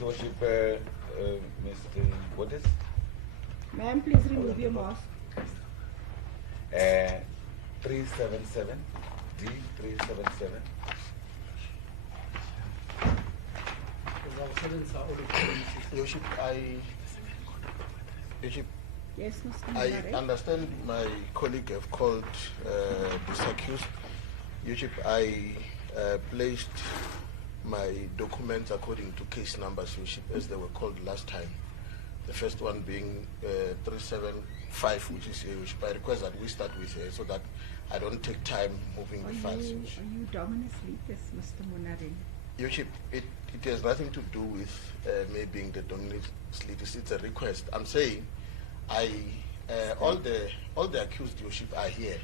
Worship, Mr. What is? Ma'am, please remove your mask. 377, D377. Worship, Yes, Mr. I Mulare. understand my colleague have called this accused. Worship, I placed my documents according to case numbers, Worship, as they were called last time. The first one being 375, which is here, Worship. I request that we start with here so that I don't take time moving the files. Are you Dominus Litis, Mr. Mulare? Worship, it has nothing to do with me being the Dominus Litis. It's a request. I'm saying all the accused, Worship, are here.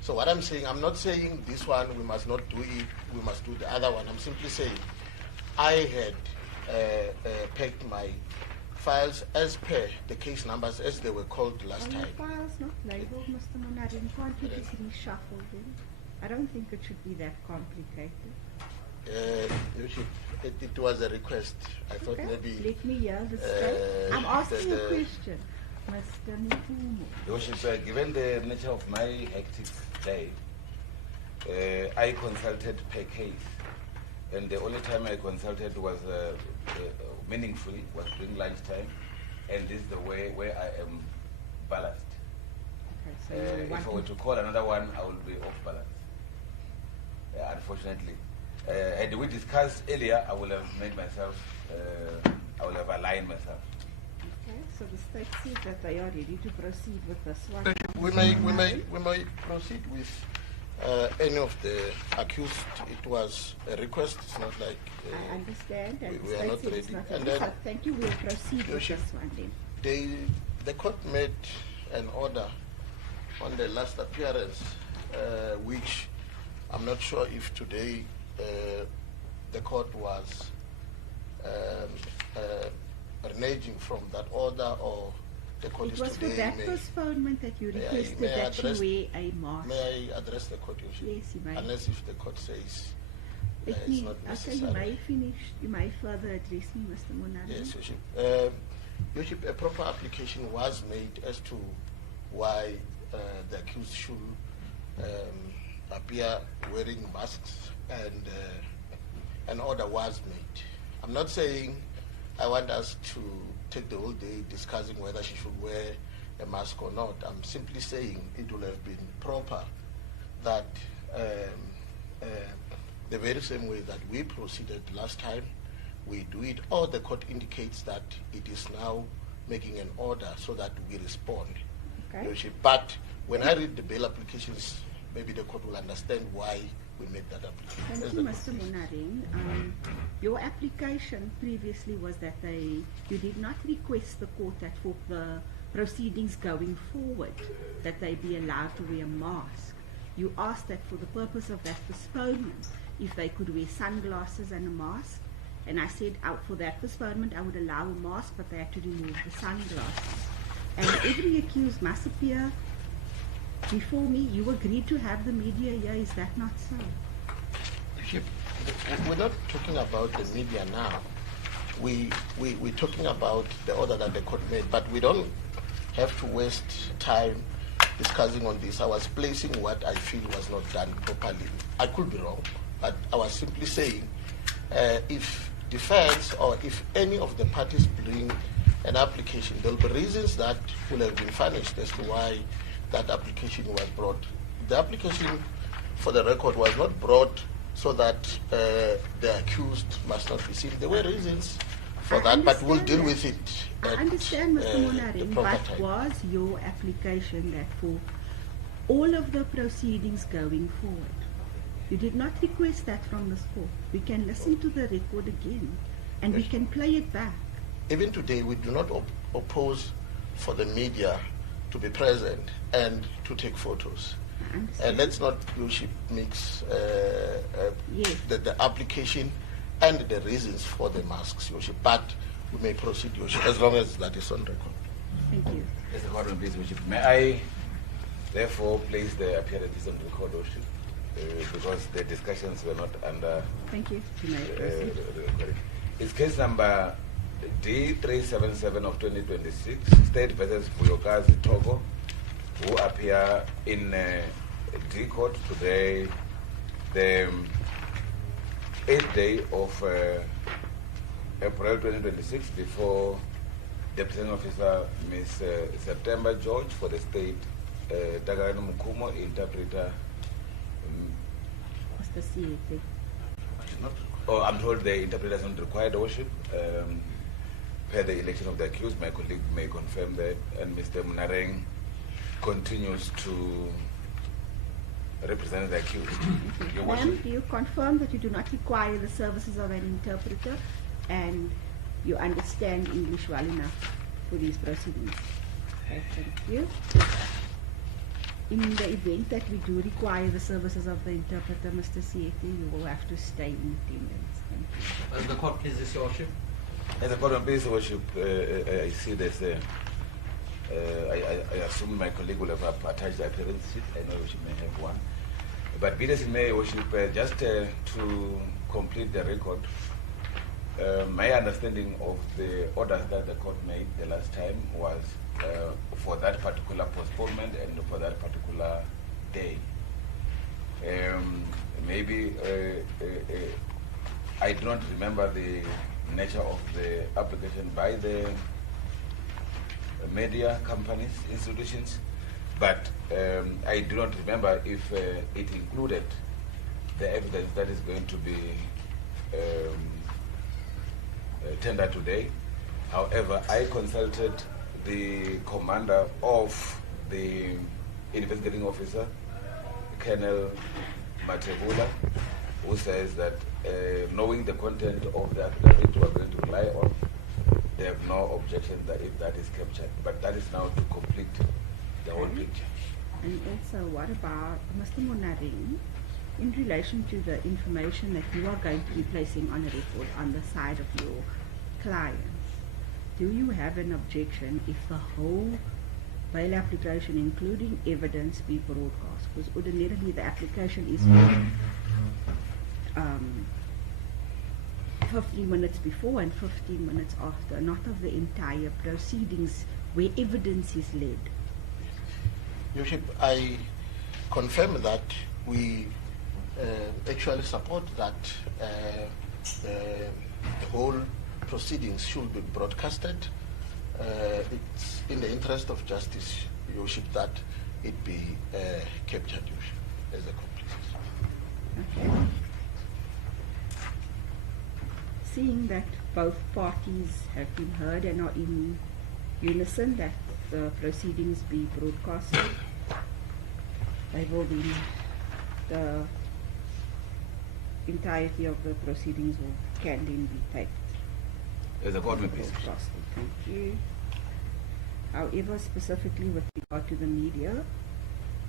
So what I'm saying, I'm not saying this one we must not do it, we must do the other one. I'm simply saying I had packed my files as per the case numbers as they were called last time. Are your files not labeled, Mr. Mulare? Can't you just reshuffle them? I don't think it should be that complicated. It was a request. I thought maybe... Let me hear the straight. I'm asking a question, Mr. Nkumo. Your Worship, given the nature of my hectic day, I consulted per case. And the only time I consulted was meaningfully, was during lunchtime. And this is the way where I am balanced. Okay, so if I were to call another one, I will be off balance. Unfortunately. Had we discussed earlier, I would have made myself, I would have aligned myself. Okay, so the state says that they are ready to proceed with this one. We may proceed with any of the accused. It was a request. It's not like I understand, and we are not ready. And then, so thank you. We'll proceed with this one then. The court made an order on the last appearance, which I'm not sure if today the court was reneging from that order, or the court it is was today. For that postponement that you requested that you wear a mask. May I address the court, Yoshi? Yes, you may. Unless if the court says Let it's not necessary. Okay, you may finish. You may further address me, Mr. Mulare. Yes, Yoshi. Yoshi, a proper application was made as to why the accused should appear wearing masks, and an order was made. I'm not saying I want us to take the whole day discussing whether she should wear a mask or not. I'm simply saying it would have been proper that the very same way that we proceeded last time, we do it, or the court indicates that it is now making an order so that we respond. Okay. But when I read the bail applications, maybe the court will understand why we made that application. Thank you, Mr. Mulare. Your application previously was that you did not request the court that for the proceedings going forward that they be allowed to wear a mask. You asked that for the purpose of that postponement, if they could wear sunglasses and a mask. And I said for that postponement I would allow a mask, but they had to remove the sunglasses. And every accused must appear before me. You agreed to have the media here, is that not so? We're not talking about the media now. We're talking about the order that the court made, but we don't have to waste time discussing on this. I was placing what I feel was not done properly. I could be wrong, but I was simply saying if defense or if any of the parties bring an application, there will be reasons that will have been furnished as to why that application was brought. The application, for the record, was not brought so that the accused must not be seen. There were reasons for that, but we'll deal with it. I understand, Mr. Mulare, but was your application that for all of the proceedings going forward, you did not request that from this court? We can listen to the record again, and we can play it back. Even today, we do not oppose for the media to be present and to take photos. And let's not mix the application and the reasons for the masks, but we may proceed, as long as that is on record. Thank you. Mr. Courtroom, please, May I therefore place the appearances on record, because the discussions were not under... Thank you. You may proceed. It's case number D377 of 2026, State versus 𝐬𝐮𝐻𝐿𝐫𝐞𝐭, who appear in D court today, the 8th day of April 2026, before the presiding officer, Ms. September George, for the state, �𝐸𝐻𝐿𝐫𝐞𝐭, interpreter. Mr. 𝐶𝐸𝐻. Oh, I'm told the interpreter doesn't require the worship. Per the election of the accused, my colleague may confirm that, and Mr. Munareng continues to represent the accused. Your Ma'am, worship. do you confirm that you do not require the services of an interpreter and you understand English well enough for these proceedings? Okay, thank you. In the event that we do require the services of the interpreter, Mr. 𝐶𝐸𝐻, you will have to stay in attendance. Thank you. The court pleases your worship. As a court of peace, worship, I see there's a, I assume my colleague will have attached the appearance sheet. I know she may have one. But be as it may, worship, just to complete the record, my understanding of the orders that the court made the last time was for that particular postponement and for that particular day. Maybe I do not remember the nature of the application by the media companies, institutions, but I do not remember if it included the evidence that is going to be tendered today. However, I consulted the commander of the investigating officer, Colonel Matebula, who says that knowing the content of the affidavit we're going to rely on, they have no objection that if that is captured. But that is now to complete the whole picture. And also, what about Mr. Munareng, in relation to the information that you are going to be placing on a record on the side of your clients? Do you have an objection if the whole bail application, including evidence, be broadcast? Because ordinarily the application is for 15 minutes before and 15 minutes after, not of the entire proceedings where evidence is led. Your Worship, I confirm that we actually support that the whole proceedings should be broadcasted. It's in the interest of justice, Your Worship, that it be captured, Your Worship, as a complete. Okay. Seeing that both parties have been heard and are in unison that the proceedings be broadcasted, they will be, the entirety of the proceedings can then be taped. As a court may please. Broadcasted. Thank you. However, specifically with regard to the media,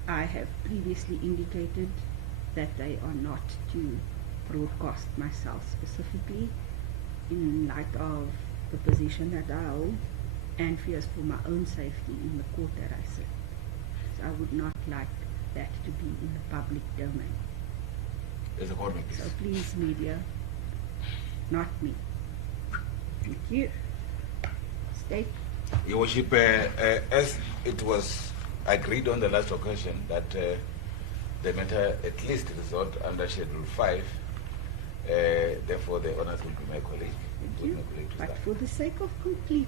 I have previously indicated that they are not to broadcast myself specifically in light of the position that I hold and fears for my own safety in the court that I sit. So I would not like that to be in the public domain. As a court may please. So please, media, not me. Thank you. State. Your Worship, as it was agreed on the last occasion that the matter at least result under Schedule 5, therefore the honors will be my colleague. Thank you. But for the sake of completeness,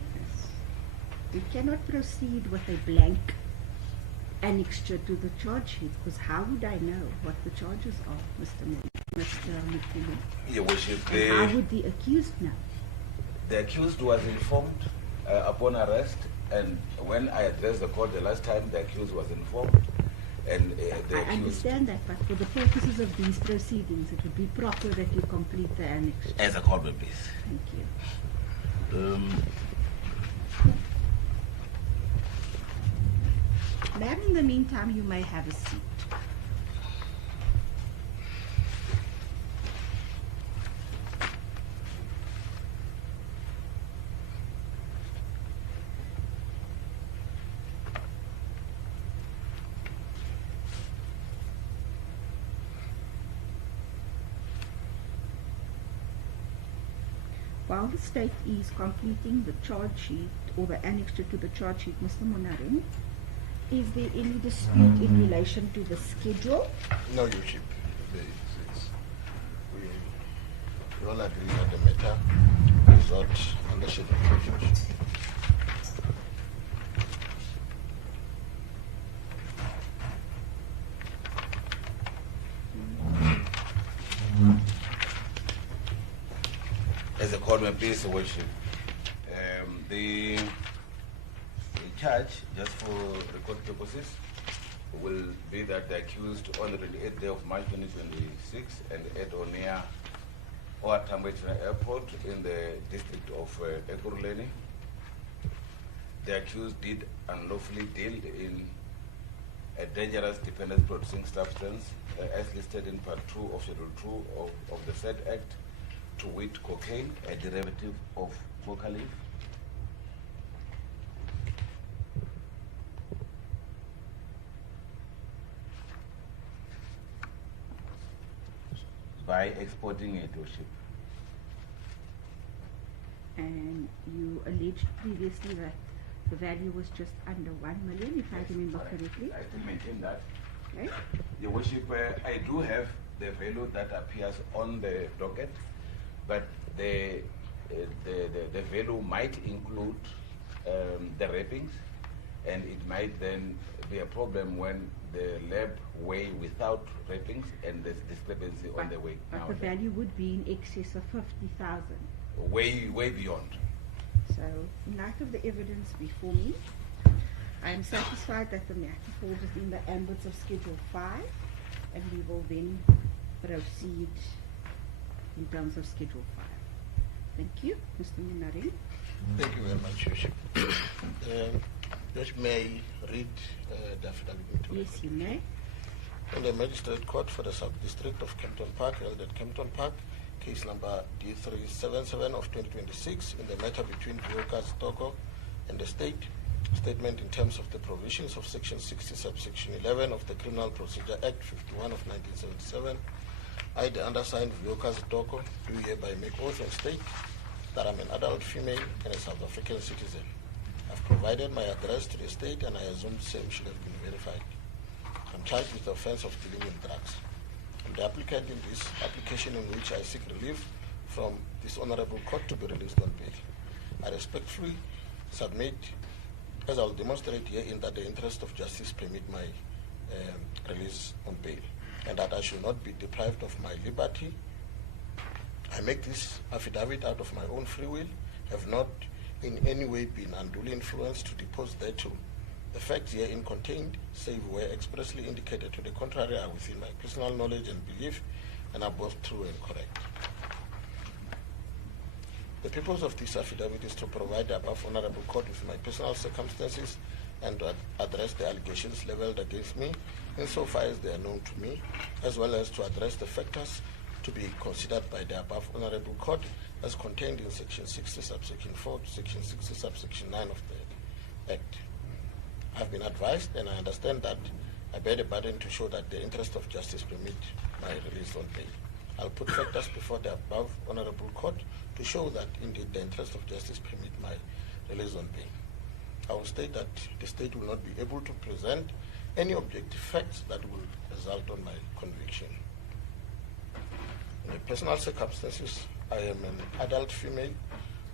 we cannot proceed with a blank annexure to the charge sheet, because how would I know what the charges are, Mr. Mukulu? Your Worship, And how would the accused know? the accused was informed upon arrest, and when I addressed the court the last time, the accused was informed. And the I accused, understand that, but for the purposes of these proceedings, it would be proper that you complete the annexure. as a court may please. Thank you. Ma'am, in the meantime, you may have a seat. While the state is completing the charge sheet or the annexure to the charge sheet, Mr. Monaring, is there any dispute in relation to the schedule? No, Your Worship. We all agree that the matter is not under schedule. As a court may please, Your Worship, the charge, just for record purposes, will be that the accused on the 28th day of March 2026 and at or near OR Tambo International Airport in the district of 𝐬𝐮𝐬𝐫𝐿𝐻, the accused did unlawfully deal in a dangerous dependence producing substance as listed in Part 2 of Schedule 2 of the said Act, to wit cocaine, a derivative of coca leaf. By exporting it to ship. And you alleged previously that the value was just under 1 million, if I remember correctly. I still maintain that. Okay. Your Worship, I do have the value that appears on the docket, but the value might include the wrappings, and it might then be a problem when the lab weigh without wrappings and there's discrepancy on the weight. But the value would be in excess of 50,000. Way beyond. So, in light of the evidence before me, I am satisfied that the matter falls within the ambit of Schedule 5, and we will then proceed in terms of Schedule 5. Thank you, Mr. Monaring. Thank you very much, Your Worship. Judge, may I read the affidavit? Yes, you may. In the Magistrate Court for the Sub-District of Kempton Park, held at Kempton Park, case number D377 of 2026, in the matter between 𝐬𝐮𝐬𝐫𝐿𝐻 and the state, statement in terms of the provisions of Section 60, subsection 11 of the Criminal Procedure Act 51 of 1977, I, the undersigned 𝐬𝐮𝐬𝐫𝐿𝐻, do hereby make oath and state that I'm an adult female and a South African citizen. I've provided my address to the state, and I assume the same should have been verified. I'm charged with the offense of dealing in drugs. I'm the applicant in this application in which I seek relief from this honorable court to be released on bail. I respectfully submit, as I'll demonstrate herein, that the interest of justice permit my release on bail, and that I should not be deprived of my liberty. I make this affidavit out of my own free will, have not in any way been unduly influenced to depose thereto. The facts herein contained, save where expressly indicated to the contrary, are within my personal knowledge and belief, and are both true and correct. The purpose of this affidavit is to provide the above honorable court with my personal circumstances and to address the allegations leveled against me insofar as they are known to me, as well as to address the factors to be considered by the above honorable court as contained in Section 60, subsection 4 to Section 60, subsection 9 of the Act. I have been advised, and I understand that I bear the burden to show that the interest of justice permit my release on bail. I'll put factors before the above honorable court to show that indeed the interest of justice permit my release on bail. I will state that the state will not be able to present any objective facts that will result on my conviction. In the personal circumstances, I am an adult female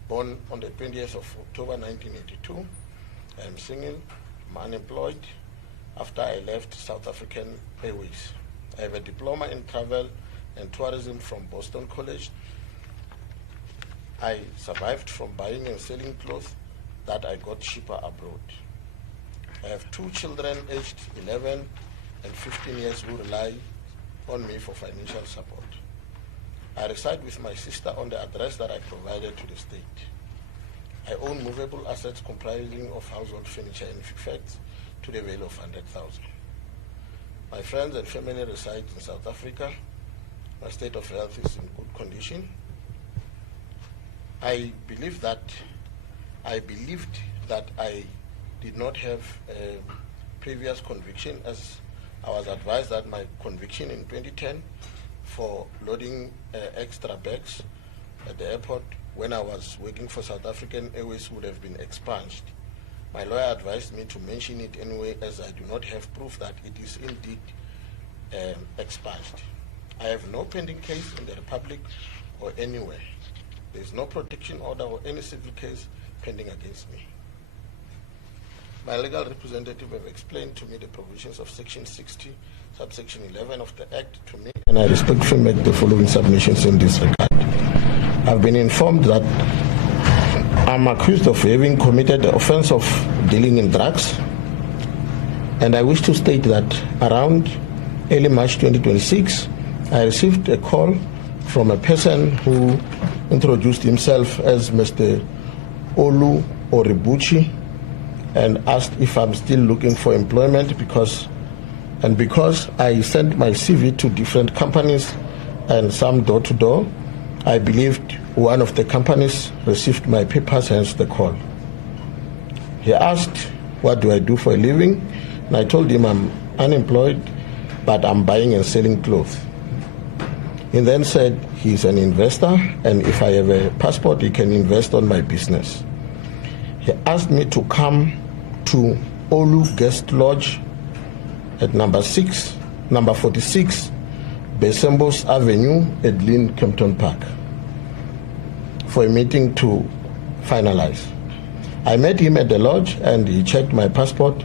born on the 20th of October 1982. I am single, I'm unemployed after I left South African Airways. I have a diploma in travel and tourism from Boston College. I survived from buying and selling clothes that I got cheaper abroad. I have 2 children aged 11 and 15 years who rely on me for financial support. I reside with my sister on the address that I provided to the state. I own movable assets comprising of household furniture and effects to the value of 100,000. My friends and family reside in South Africa. My state of health is in good condition. I believed that I did not have a previous conviction, as I was advised that my conviction in 2010 for loading extra bags at the airport when I was working for South African Airways would have been expunged. My lawyer advised me to mention it anyway, as I do not have proof that it is indeed expunged. I have no pending case in the Republic or anywhere. There is no protection order or any civil case pending against me. My legal representative have explained to me the provisions of Section 60, subsection 11 of the Act to me, and I respectfully make the following submissions in this regard. I've been informed that I'm accused of having committed the offense of dealing in drugs, and I wish to state that around early March 2026, I received a call from a person who introduced himself as Mr. Olu Oribuchi and asked if I'm still looking for employment because I sent my CV to different companies and some door to door, I believed one of the companies received my papers, hence the call. He asked, what do I do for a living? And I told him I'm unemployed, but I'm buying and selling clothes. He then said he's an investor, and if I have a passport, he can invest on my business. He asked me to come to Olu Guest Lodge at number 46, Besembos Avenue, Edlin, Kempton Park, for a meeting to finalize. I met him at the lodge and he checked my passport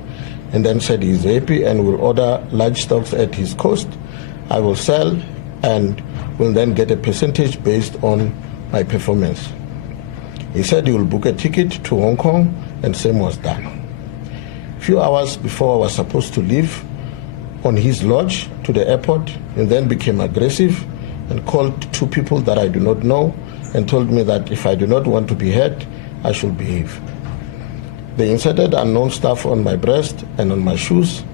and then said he's happy and will order large stocks at his cost. I will sell and will then get a percentage based on my performance. He said he will book a ticket to Hong Kong, and same was done. A few hours before I was supposed to leave on his lodge to the airport, and then became aggressive and called two people that I do not know and told me that if I do not want to be hurt, I should behave. They inserted unknown stuff on my breast and on my shoes.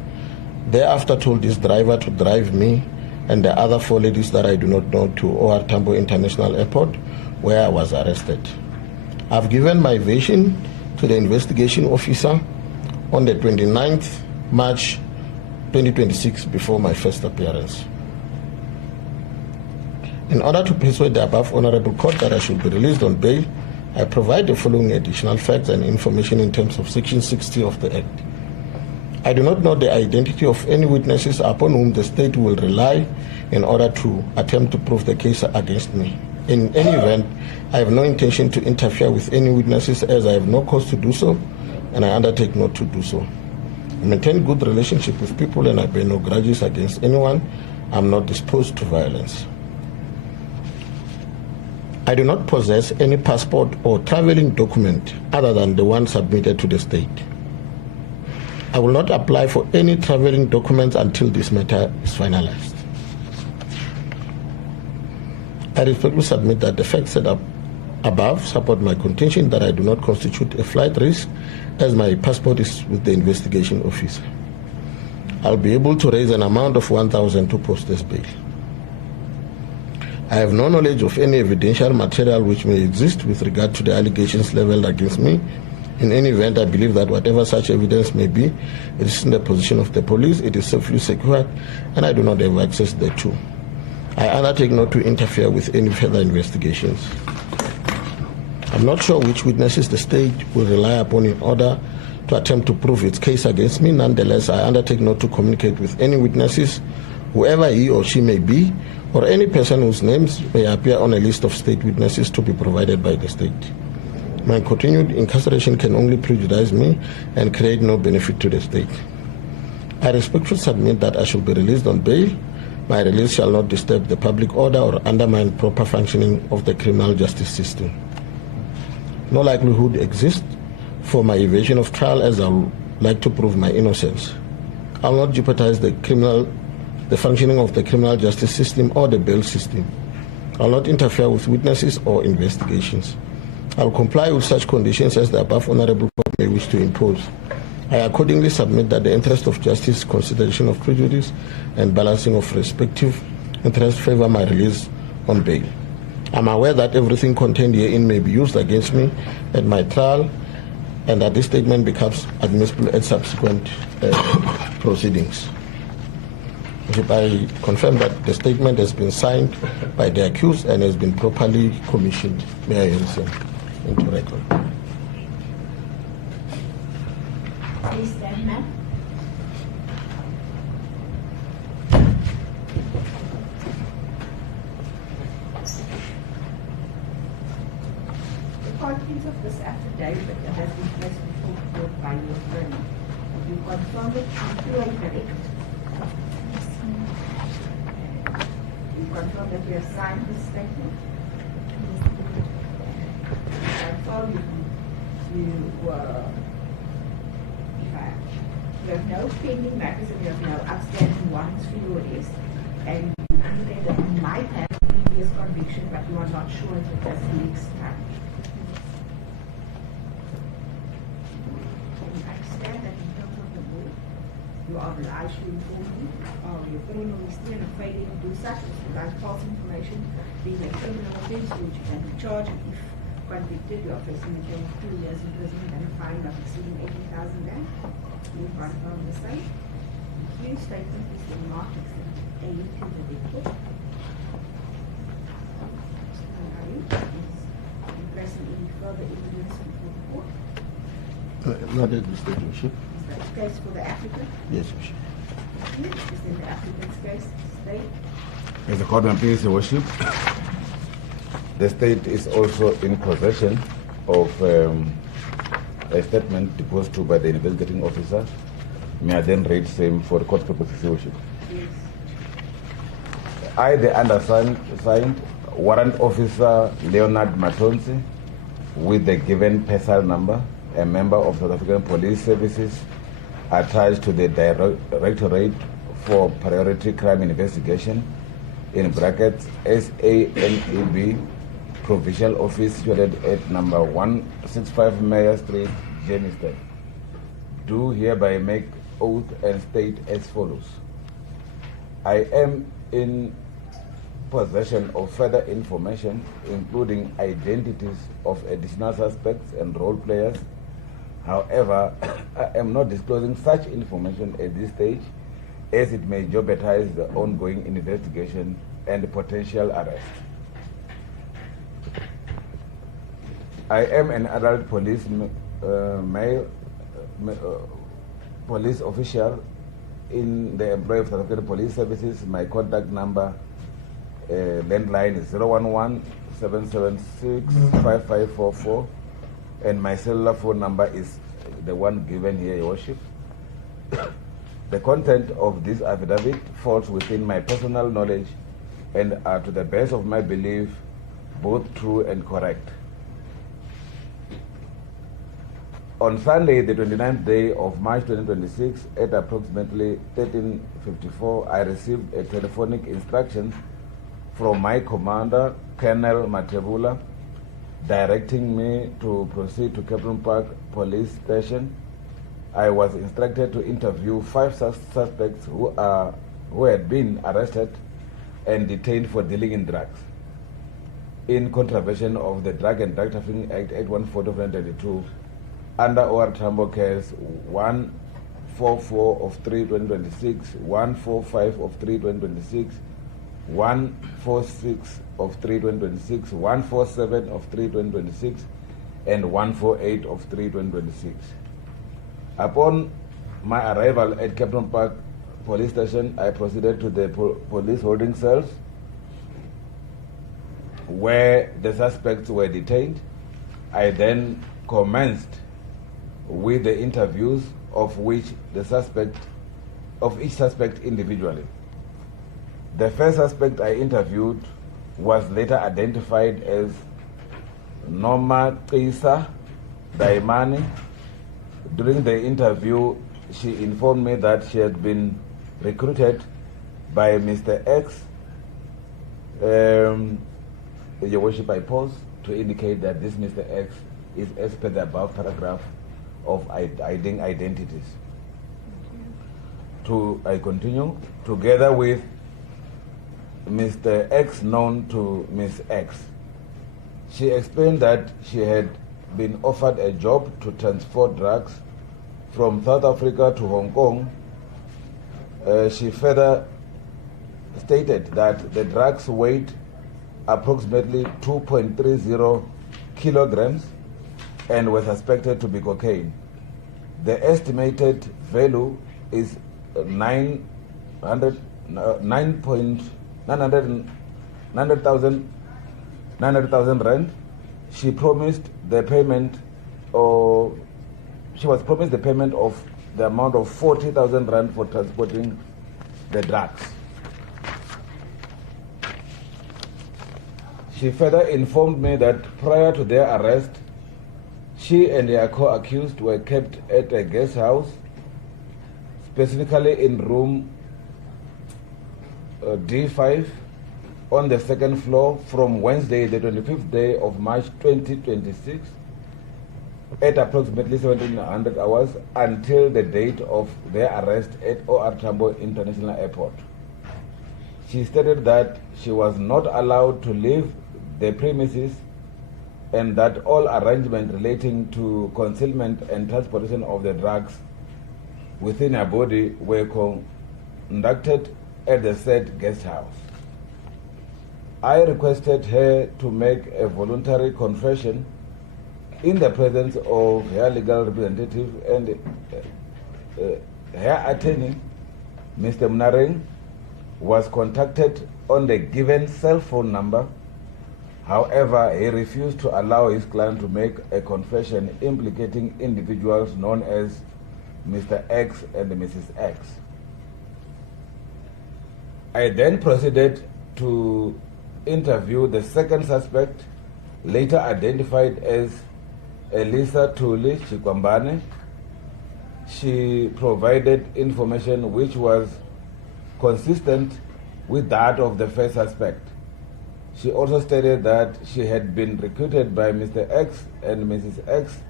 Thereafter told this driver to drive me and the other four ladies that I do not know to OR Tambo International Airport, where I was arrested. I've given my version to the investigation officer on the 29th March 2026 before my first appearance. In order to persuade the above honorable court that I should be released on bail, I provide the following additional facts and information in terms of Section 60 of the Act. I do not know the identity of any witnesses upon whom the state will rely in order to attempt to prove the case against me. In any event, I have no intention to interfere with any witnesses, as I have no cause to do so, and I undertake not to do so. I maintain good relationship with people and I bear no grudges against anyone. I am not disposed to violence. I do not possess any passport or traveling document other than the one submitted to the state. I will not apply for any traveling documents until this matter is finalized. I respectfully submit that the facts set up above support my contention that I do not constitute a flight risk, as my passport is with the investigation officer. I'll be able to raise an amount of 1,000 to post this bail. I have no knowledge of any evidential material which may exist with regard to the allegations leveled against me. In any event, I believe that whatever such evidence may be, it is in the possession of the police, it is safely secured, and I do not have access thereto. I undertake not to interfere with any further investigations. I'm not sure which witnesses the state will rely upon in order to attempt to prove its case against me. Nonetheless, I undertake not to communicate with any witnesses, whoever he or she may be, or any person whose names may appear on a list of state witnesses to be provided by the state. My continued incarceration can only prejudice me and create no benefit to the state. I respectfully submit that I shall be released on bail. My release shall not disturb the public order or undermine proper functioning of the criminal justice system. No likelihood exists for my evasion of trial, as I would like to prove my innocence. I will not jeopardize the functioning of the criminal justice system or the bail system. I will not interfere with witnesses or investigations. I will comply with such conditions as the above honorable court may wish to impose. I accordingly submit that the interest of justice, consideration of prejudice, and balancing of respective interests favor my release on bail. I am aware that everything contained herein may be used against me at my trial, and that this statement becomes admissible at subsequent proceedings. I confirm that the statement has been signed by the accused and has been properly commissioned. May I answer into record? Please stand, ma'am. The contents of this affidavit that has been placed before the court by your attorney, you confirm it true and correct? You confirm that you have signed this statement? I told you you have no pending matters and you have no outstanding warrants for your arrest, and you say that you might have a previous conviction, but you are not sure if that's the next time. You understand that in terms of the law, you are obliged to inform me of your criminal history and failing to do such as without false information being a criminal offense which you can be charged, and if convicted, you are facing a term of 2 years imprisonment and a fine of exceeding 80,000 rand. You confirm the same. The accused statement is the not extended A to the report. Are you impressing any further evidence before the court? Not at this stage, Your Worship. Is that the case for the applicant? Yes, Your Worship. Is in the applicant's case state? As the court may please, Your Worship, the state is also in possession of a statement deposed to by the investigating officer. May I then read same for the court purposes, Your Worship? Yes. I, the undersigned, warrant officer Leonard Matonsi, with the given PESAL number, a member of South African Police Services, attached to the Directorate for Priority Crime Investigation, in brackets SANEB, Provincial Office situated at number 165 Mayor Street, Germiston, do hereby make oath and state as follows. I am in possession of further information, including identities of additional suspects and role players. However, I am not disclosing such information at this stage, as it may jeopardize the ongoing investigation and potential arrest. I am an adult police police official in the employ of South African Police Services. My contact number, landline is 011-776-5544, and my cellular phone number is the one given here, Your Worship. The content of this affidavit falls within my personal knowledge and are, to the best of my belief, both true and correct. On Sunday, the 29th day of March 2026, at approximately 13:54, I received a telephonic instruction from my commander, Colonel Matebula, directing me to proceed to Kempton Park Police Station. I was instructed to interview 5 suspects who had been arrested and detained for dealing in drugs, in contravention of the Drug and Drug Trafficking Act 814/1932, under OR Tambo case 144 of 3/2026, 145 of 3/2026, 146 of 3/2026, 147 of 3/2026, and 148 of 3/2026. Upon my arrival at Kempton Park Police Station, I proceeded to the police holding cells where the suspects were detained. I then commenced with the interviews of each suspect individually. The first suspect I interviewed was later identified as Noma Isa Daimani. During the interview, she informed me that she had been recruited by Mr. X. Your Worship, I pause to indicate that this Mr. X is as per the above paragraph of hiding identities. I continue, together with Mr. X known to Ms. X. She explained that she had been offered a job to transport drugs from South Africa to Hong Kong. She further stated that the drugs weighed approximately 2.30 kilograms and were suspected to be cocaine. The estimated value is 900,000 rand. She promised the payment, or she was promised the payment of the amount of 40,000 rand for transporting the drugs. She further informed me that prior to their arrest, she and her co-accused were kept at a guest house, specifically in room D5 on the second floor from Wednesday, the 25th day of March 2026, at approximately 1700 hours until the date of their arrest at OR Tambo International Airport. She stated that she was not allowed to leave the premises and that all arrangements relating to concealment and transportation of the drugs within her body were conducted at the said guest house. I requested her to make a voluntary confession in the presence of her legal representative and her attorney, Mr. Mnareng, was contacted on the given cell phone number. However, he refused to allow his client to make a confession implicating individuals known as Mr. X and Mrs. X. I then proceeded to interview the second suspect, later identified as 𝐿𝐿𝐵𝐿𝐿𝐿𝐿𝐿𝐿𝐿𝐿𝐿𝐿𝐿𝐿𝐿𝐿. She provided information which was consistent with that of the first suspect. She also stated that she had been recruited by Mr. X and Mrs. X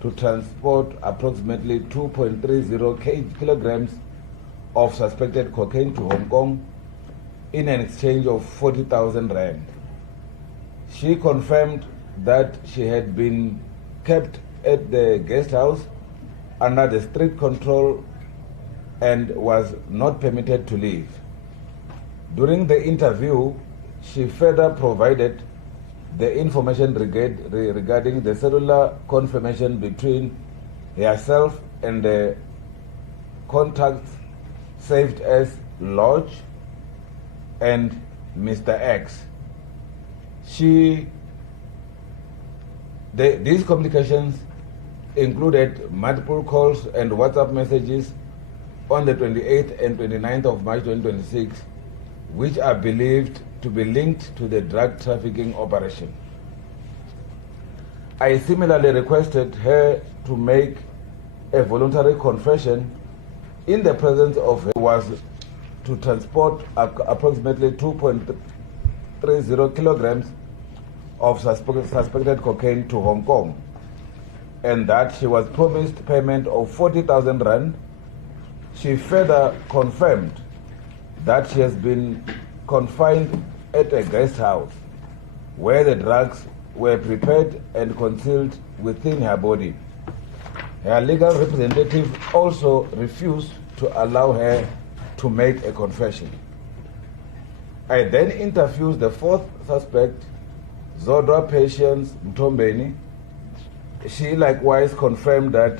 to transport approximately 2.30 kilograms of suspected cocaine to Hong Kong in an exchange of 40,000 rand. She confirmed that she had been kept at the guest house under the strict control and was not permitted to leave. During the interview, she further provided the information regarding the cellular confirmation between herself and the contacts saved as Lodge and Mr. X. These communications included multiple calls and WhatsApp messages on the 28th and 29th of March 2026, which are believed to be linked to the drug trafficking operation. I similarly requested her to make a voluntary confession in the presence of her was to transport approximately 2.30 kilograms of suspected cocaine to Hong Kong, and that she was promised payment of 40,000 rand. She further confirmed that she has been confined at a guest house where the drugs were prepared and concealed within her body. Her legal representative also refused to allow her to make a confession. I then interviewed the fourth suspect, Zodwa Patience Mtombeni. She likewise confirmed that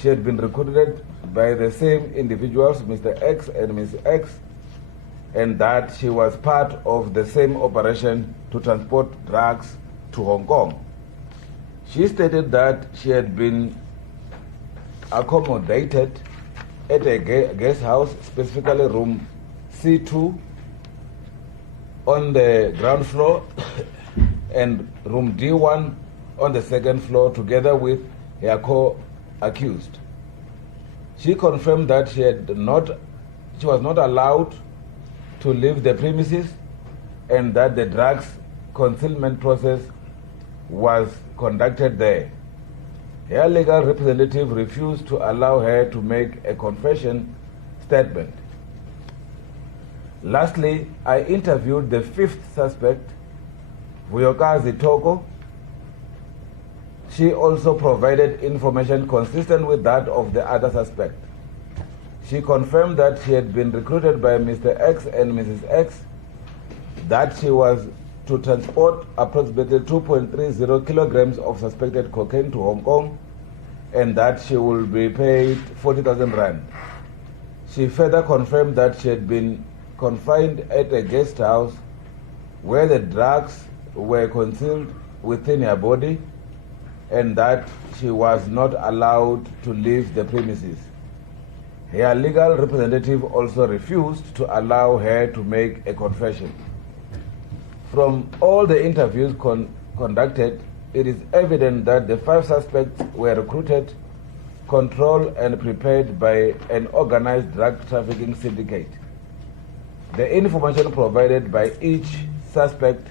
she had been recruited by the same individuals, Mr. X and Ms. X, and that she was part of the same operation to transport drugs to Hong Kong. She stated that she had been accommodated at a guest house, specifically room C2 on the ground floor and room D1 on the second floor, together with her co-accused. She confirmed that she was not allowed to leave the premises and that the drugs concealment process was conducted there. Her legal representative refused to allow her to make a confession statement. Lastly, I interviewed the fifth suspect, 𝐬𝐿𝐵𝐿𝐿𝐿𝐿𝐿𝐿𝐿𝐿. She also provided information consistent with that of the other suspect. She confirmed that she had been recruited by Mr. X and Mrs. X, that she was to transport approximately 2.30 kilograms of suspected cocaine to Hong Kong, and that she will be paid 40,000 rand. She further confirmed that she had been confined at a guest house where the drugs were concealed within her body, and that she was not allowed to leave the premises. Her legal representative also refused to allow her to make a confession. From all the interviews conducted, it is evident that the 5 suspects were recruited, controlled, and prepared by an organized drug trafficking syndicate. The information provided by each suspect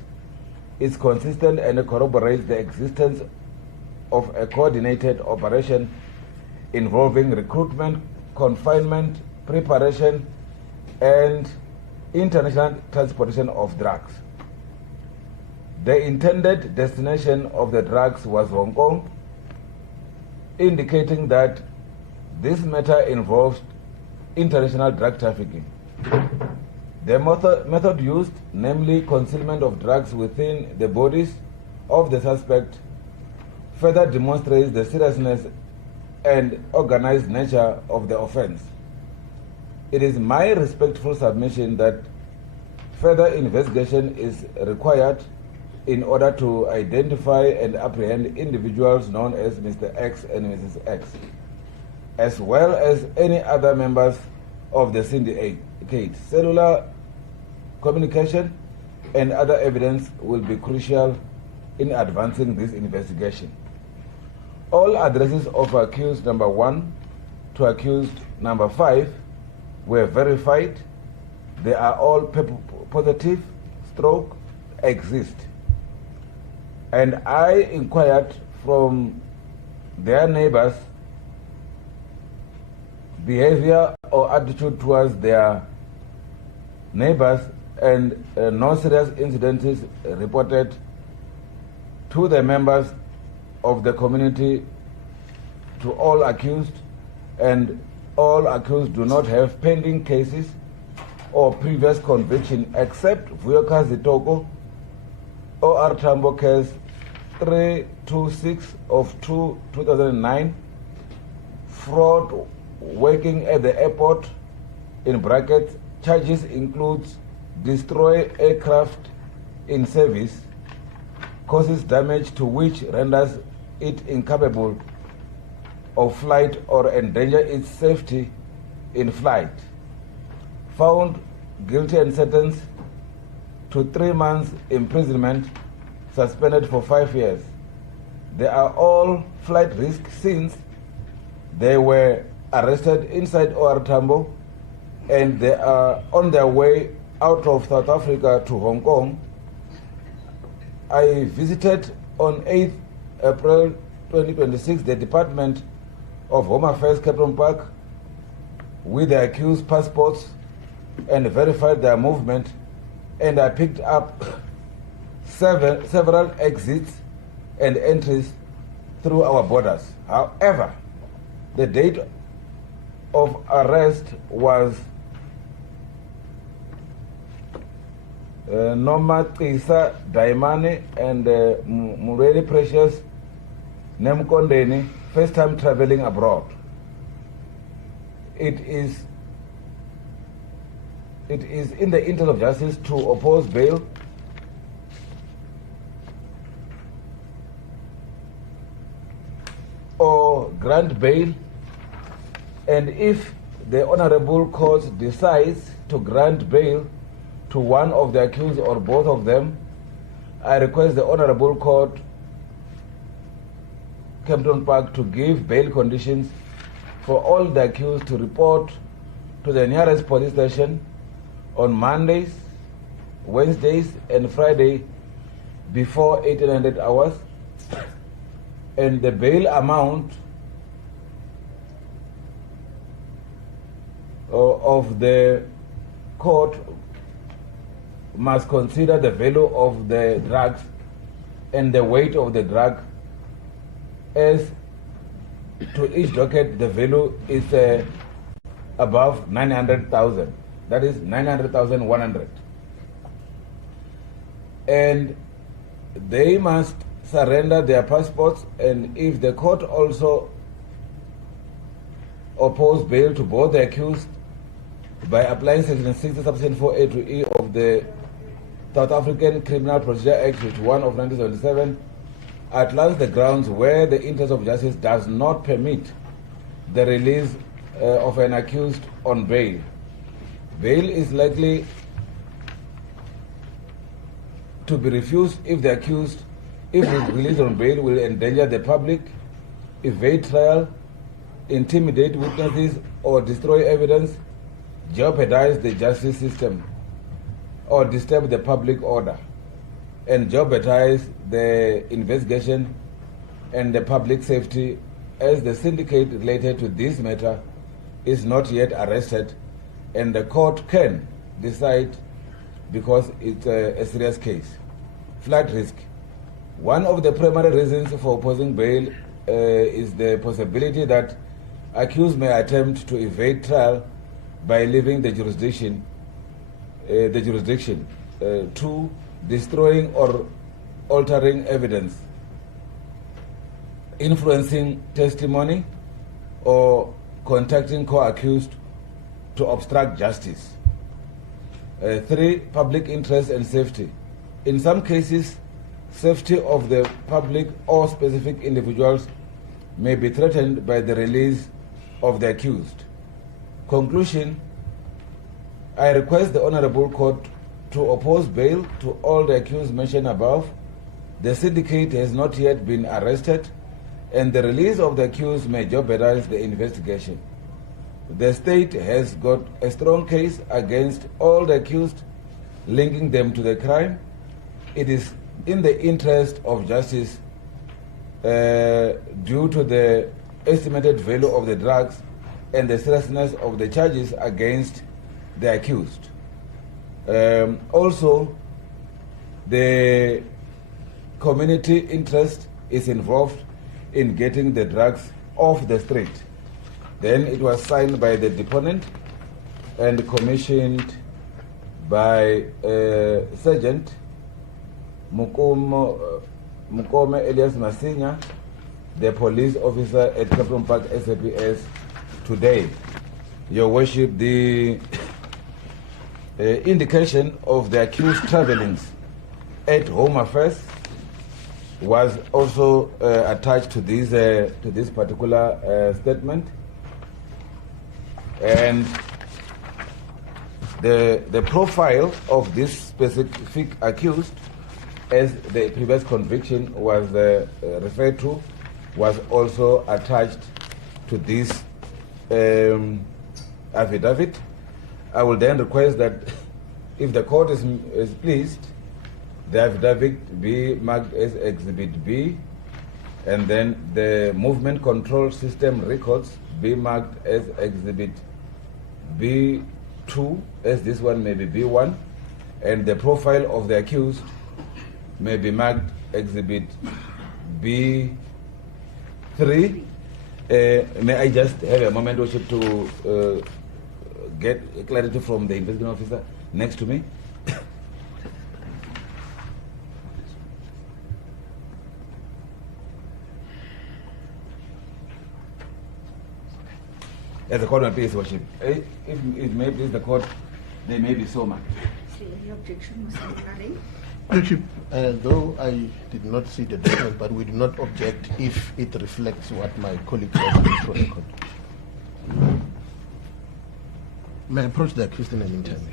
is consistent and corroborates the existence of a coordinated operation involving recruitment, confinement, preparation, and international transportation of drugs. The intended destination of the drugs was Hong Kong, indicating that this matter involved international drug trafficking. The method used, namely concealment of drugs within the bodies of the suspect, further demonstrates the seriousness and organized nature of the offense. It is my respectful submission that further investigation is required in order to identify and apprehend individuals known as Mr. X and Mrs. X, as well as any other members of the syndicate. Cellular communication and other evidence will be crucial in advancing this investigation. All addresses of accused number 1 to accused number 5 were verified. They are all positive stroke exist. And I inquired from their neighbors' behavior or attitude towards their neighbors, and no serious incidents reported to the members of the community, to all accused, and all accused do not have pending cases or previous conviction except 𝐬𝐻𝐲𝐿 OR Tambo case 326 of 2009, fraud working at the airport, in brackets, charges includes destroy aircraft in service, causes damage to which renders it incapable of flight or endanger its safety in flight. Found guilty and sentenced to 3 months imprisonment, suspended for 5 years. They are all flight risk since they were arrested inside OR Tambo and they are on their way out of South Africa to Hong Kong. I visited on 8th April 2026 the Department of Home Affairs, Kempton Park, with the accused passports and verified their movement, and I picked up several exits and entries through our borders. However, the date of arrest was 𝐼𝐶𝐳 and Mureli Precious Nemkondeni, first time traveling abroad. It is in the interest of justice to oppose bail or grant bail, and if the Honorable Court decides to grant bail to one of the accused or both of them, I request the Honorable Court, Kempton Park, to give bail conditions for all the accused to report to the nearest police station on Mondays, Wednesdays, and Friday before 1800 hours, and the bail amount of the court must consider the value of the drugs and the weight of the drug. As to each docket, the value is above 900,000. That is 900,100. And they must surrender their passports, and if the court also oppose bail to both the accused by applying Section 60, Subsection 4A to E of the South African Criminal Procedure Act 51 of 1977, outlines the grounds where the interest of justice does not permit the release of an accused on bail. Bail is likely to be refused if the accused, if released on bail, will endanger the public, evade trial, intimidate witnesses, or destroy evidence, jeopardize the justice system, or disturb the public order, and jeopardize the investigation and the public safety, as the syndicate related to this matter is not yet arrested, and the court can decide because it's a serious case. Flight risk. One of the primary reasons for opposing bail is the possibility that accused may attempt to evade trial by leaving the jurisdiction, two, destroying or altering evidence, influencing testimony, or contacting co-accused to obstruct justice. 3, public interest and safety. In some cases, safety of the public or specific individuals may be threatened by the release of the accused. Conclusion, I request the Honorable Court to oppose bail to all the accused mentioned above. The syndicate has not yet been arrested, and the release of the accused may jeopardize the investigation. The state has got a strong case against all the accused, linking them to the crime. It is in the interest of justice, due to the estimated value of the drugs and the seriousness of the charges against the accused. Also, the community interest is involved in getting the drugs off the street. Then it was signed by the deponent and commissioned by Sergeant Mukome Elias Masinya, the police officer at Kempton Park SAPS today. Your Worship, the indication of the accused travelings at Home Affairs was also attached to this particular statement, and the profile of this specific accused, as the previous conviction was referred to, was also attached to this affidavit. I will then request that if the court is pleased, the affidavit be marked as Exhibit B, and then the movement control system records be marked as Exhibit B2, as this one may be B1, and the profile of the accused may be marked Exhibit B3. May I just have a moment, Worship, to get clarity from the investigating officer next to me? As the court may please, Worship. If it may please the court, they may be so much. Is there any objection, Mr. Karen? Worship, though I did not see the document, but we do not object if it reflects what my colleague has for the record. May I approach the accused in the meantime?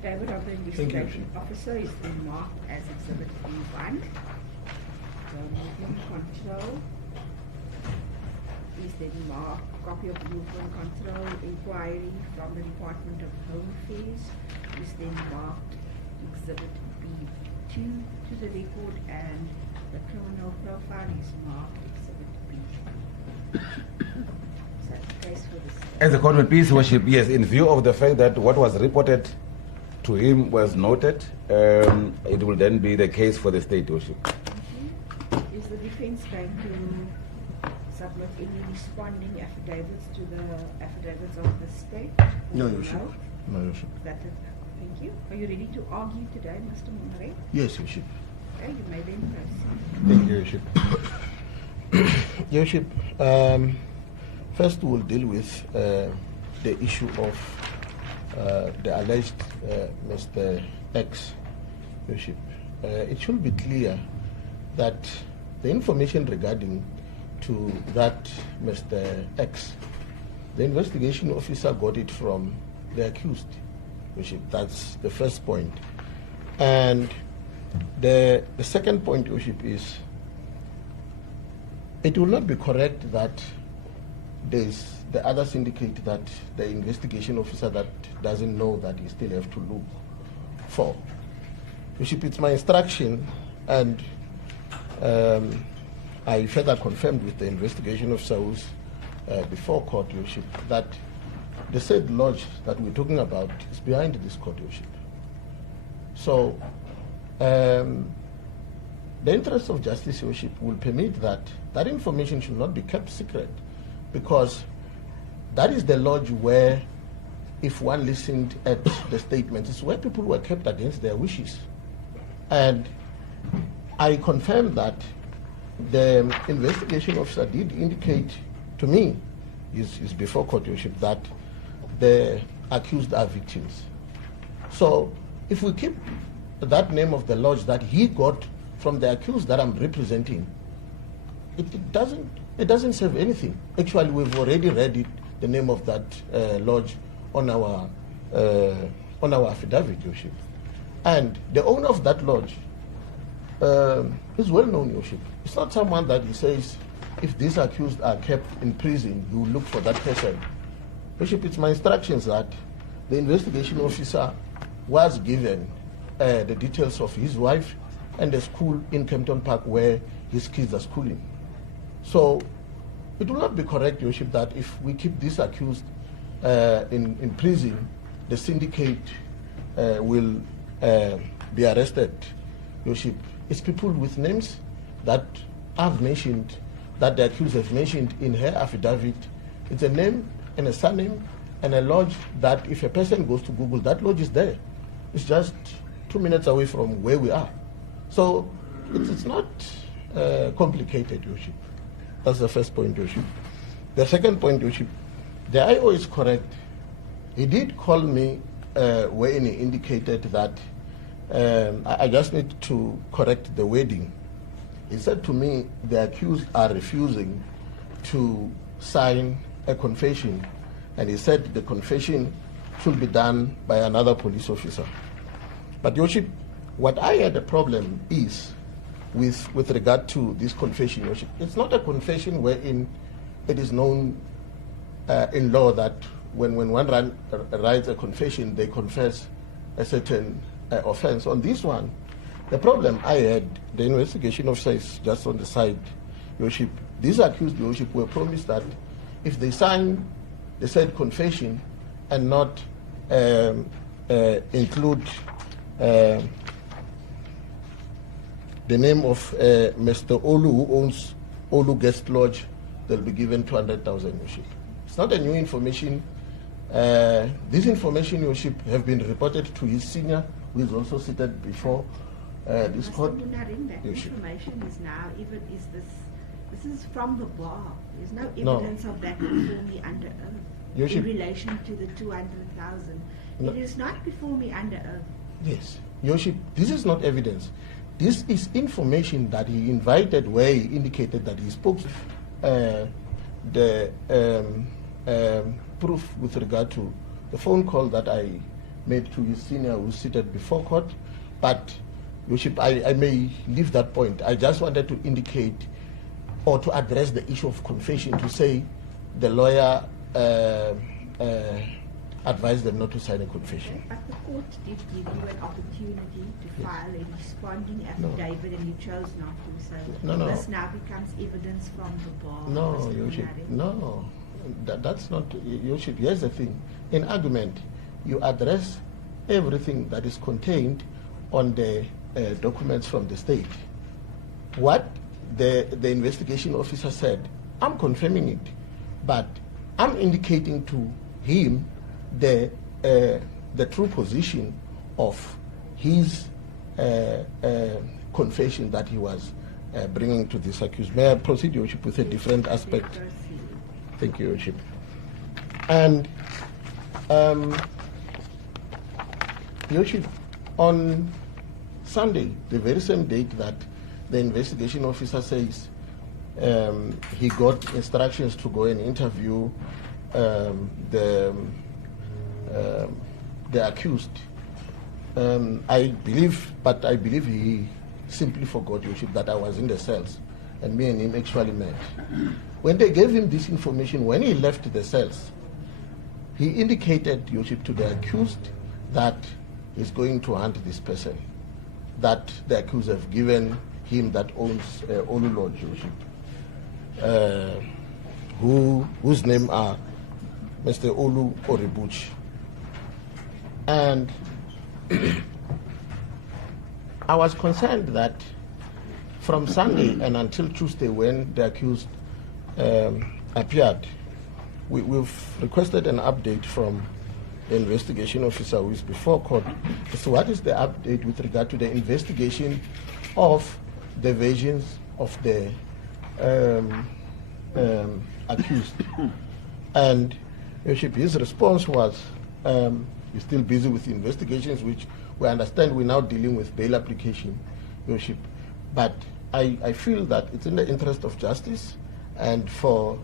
Affidavit of the investigating officer is then marked as Exhibit B1. The movement control is then marked copy of movement control inquiry from the Department of Home Affairs is then marked Exhibit B2 to the record, and The criminal profile is marked Exhibit B. So the case for the state. As the court may please, Worship, yes, in view of the fact that what was reported to him was noted, it will then be the case for the state, Worship. Is the defense going to submit any responding affidavits to the affidavits of the state? No, Your Worship. No, Your Worship. That is, thank you. Are you ready to argue today, Mr. Monre? Yes, Your Worship. Okay, you may then proceed. Thank you, Your Worship. Your Worship, first we'll deal with the issue of the alleged Mr. X, Your Worship. It should be clear that the information regarding to that Mr. X, the investigation officer got it from the accused, Your Worship. That's the first point. And the second point, Your Worship, is it will not be correct that there's the other syndicate that the investigation officer that doesn't know that he still have to look for. Your Worship, it's my instruction, and I further confirmed with the investigation officer who's before court, Your Worship, that the said lodge that we're talking about is behind this court, Your Worship. So the interest of justice, Your Worship, will permit that that information should not be kept secret, because that is the lodge where, if one listened at the statements, it's where people were kept against their wishes. And I confirm that the investigation officer did indicate to me, is before court, Your Worship, that the accused are victims. So if we keep that name of the lodge that he got from the accused that I'm representing, it doesn't serve anything. Actually, we've already read it, the name of that lodge on our affidavit, Your Worship. And the owner of that lodge is well known, Your Worship. It's not someone that he says, if these accused are kept in prison, you look for that person. Your Worship, it's my instructions that the investigation officer was given the details of his wife and the school in Kempton Park where his kids are schooling. So it will not be correct, Your Worship, that if we keep this accused in prison, the syndicate will be arrested, Your Worship. It's people with names that I've mentioned, that the accused has mentioned in her affidavit. It's a name and a surname and a lodge that if a person goes to Google, that lodge is there. It's just 2 minutes away from where we are. So it's not complicated, Your Worship. That's the first point, Your Worship. The second point, Your Worship, the IO is correct. He did call me when he indicated that I just need to correct the wording. He said to me, the accused are refusing to sign a confession, and he said the confession should be done by another police officer. But, Your Worship, what I had a problem is with regard to this confession, Your Worship. It's not a confession wherein it is known in law that when one writes a confession, they confess a certain offense. On this one, the problem I had, the investigation officer is just on the side, Your Worship. These accused, Your Worship, were promised that if they sign the said confession and not include the name of Mr. Olu, who owns Olu Guest Lodge, they'll be given 200,000, Your Worship. It's not a new information. This information, Your Worship, have been reported to his senior, who is also seated before this court. Mr. Munarin, that information is now, even is this is from the bar. There's no evidence of that before me under oath in relation to the 200,000. No. It is not before me under oath. Yes, Your Worship, this is not evidence. This is information that he invited, where he indicated that he spoke the proof with regard to the phone call that I made to his senior who was seated before court. But, Your Worship, I may leave that point. I just wanted to indicate or to address the issue of confession, to say the lawyer advised them not to sign a confession. But the court did give you an opportunity to file a responding affidavit and you chose not to. So this now becomes evidence from the bar. No, Your Worship, no. That's not, Your Worship. Here's the thing. In argument, you address everything that is contained on the documents from the state. What the investigation officer said, I'm confirming it, but I'm indicating to him the true position of his confession that he was bringing to this accused. May I proceed, Your Worship, with a different aspect? Thank you, Your Worship. And Your Worship, on Sunday, the very same date that the investigation officer says he got instructions to go and interview the accused. I believe he simply forgot, Your Worship, that I was in the cells and me and him actually met. When they gave him this information, when he left the cells, he indicated, Your Worship, to the accused that he's going to hunt this person, that the accused have given him that owns Olu Lodge, Your Worship, whose name are Mr. Olu Oribuchi. And I was concerned that from Sunday and until Tuesday, when the accused appeared, we've requested an update from the investigation officer who is before court. So what is the update with regard to the investigation of the versions of the accused? And Your Worship, his response was, he's still busy with the investigations, which we understand we're now dealing with bail application, Your Worship. But I feel that it's in the interest of justice and for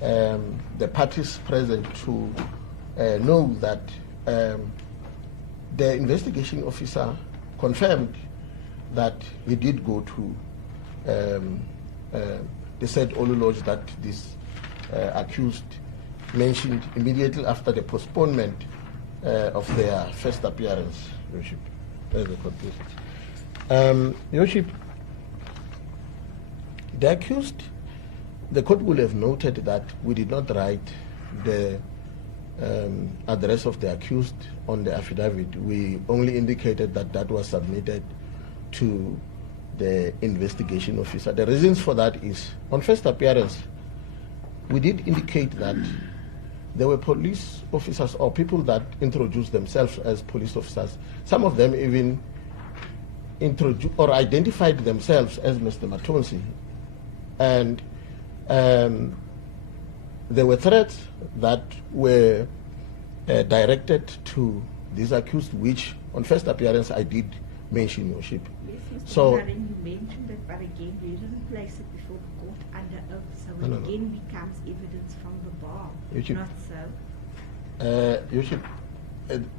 the parties present to know that the investigation officer confirmed that he did go to the said Olu Lodge that this accused mentioned immediately after the postponement of their first appearance, Your Worship. There's the court. Your Worship, the accused, the court will have noted that we did not write the address of the accused on the affidavit. We only indicated that that was submitted to the investigation officer. The reasons for that is, on first appearance, we did indicate that there were police officers or people that introduced themselves as police officers. Some of them even introduced or identified themselves as Mr. Matonsi. And there were threats that were directed to these accused, which on first appearance I did mention, Your Worship. Yes, Mr. So, Karen, you mentioned it, but again, we didn't place it before the court under oath, so it again becomes evidence from the bar. Your Worship, not so. Your Worship,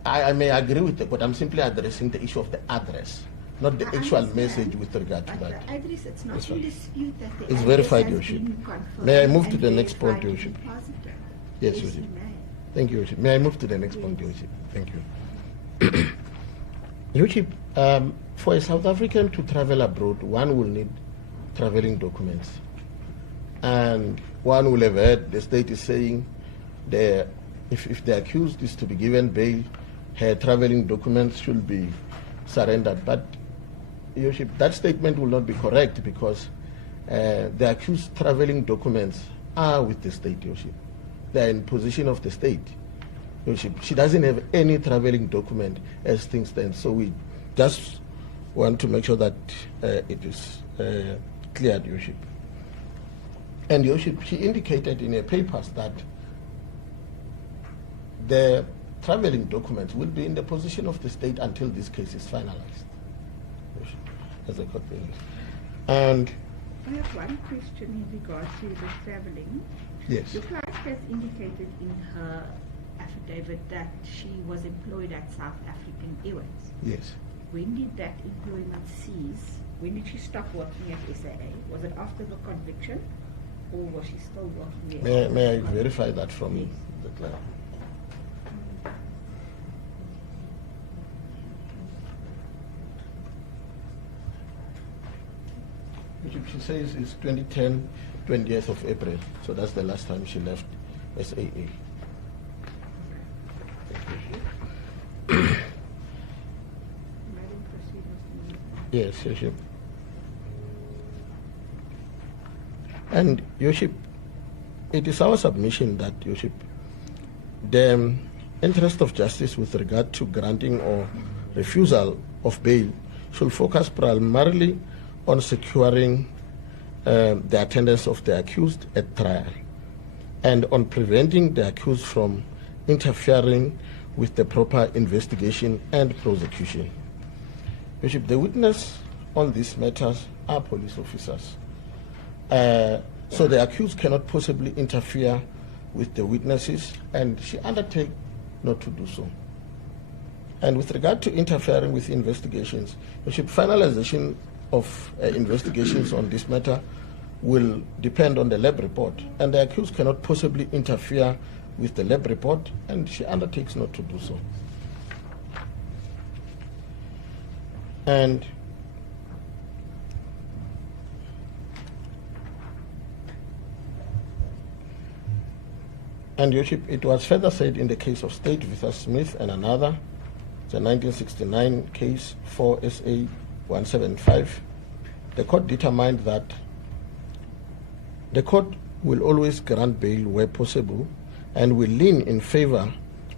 I may agree with the court. I'm simply addressing the issue of the address, not the actual message with regard to but that. the address, it's not in dispute that the It's address verified, has Your Worship. been confirmed May I move to and the next point, verified Your to be Worship? positive. Yes, Yes, Your Worship. you may. Thank you, Your Worship. May I move to the next point, Your Worship? Thank you. Your Worship, for a South African to travel abroad, one will need traveling documents. And one will have heard the state is saying if the accused is to be given bail, her traveling documents should be surrendered. But, Your Worship, that statement will not be correct because the accused traveling documents are with the state, Your Worship. They are in possession of the state. Your Worship, she doesn't have any traveling document as things stand. So we just want to make sure that it is cleared, Your Worship. And Your Worship, she indicated in her papers that the traveling documents will be in the possession of the state until this case is finalized, Your Worship, as a court business. And I have one question in regard to the traveling. yes, Your client has indicated in her affidavit that she was employed at South African Airways. yes. When did that employment cease? When did she stop working at SAA? Was it after the conviction, or was she still working there? May I verify that from Yes. the client? which she says is 2010, 20th of April. So that's the last time she left SAA. Yes, Your Worship. And Your Worship, it is our submission that, Your Worship, the interest of justice with regard to granting or refusal of bail should focus primarily on securing the attendance of the accused at trial and on preventing the accused from interfering with the proper investigation and prosecution. Your Worship, the witness on these matters are police officers. So the accused cannot possibly interfere with the witnesses, and she undertakes not to do so. And with regard to interfering with investigations, Your Worship, finalization of investigations on this matter will depend on the lab report, and the accused cannot possibly interfere with the lab report, and she undertakes not to do so. And Your Worship, it was further said in the case of State v. Smith and another, the 1969 case 4 SA 175, the court determined that the court will always grant bail where possible and will lean in favor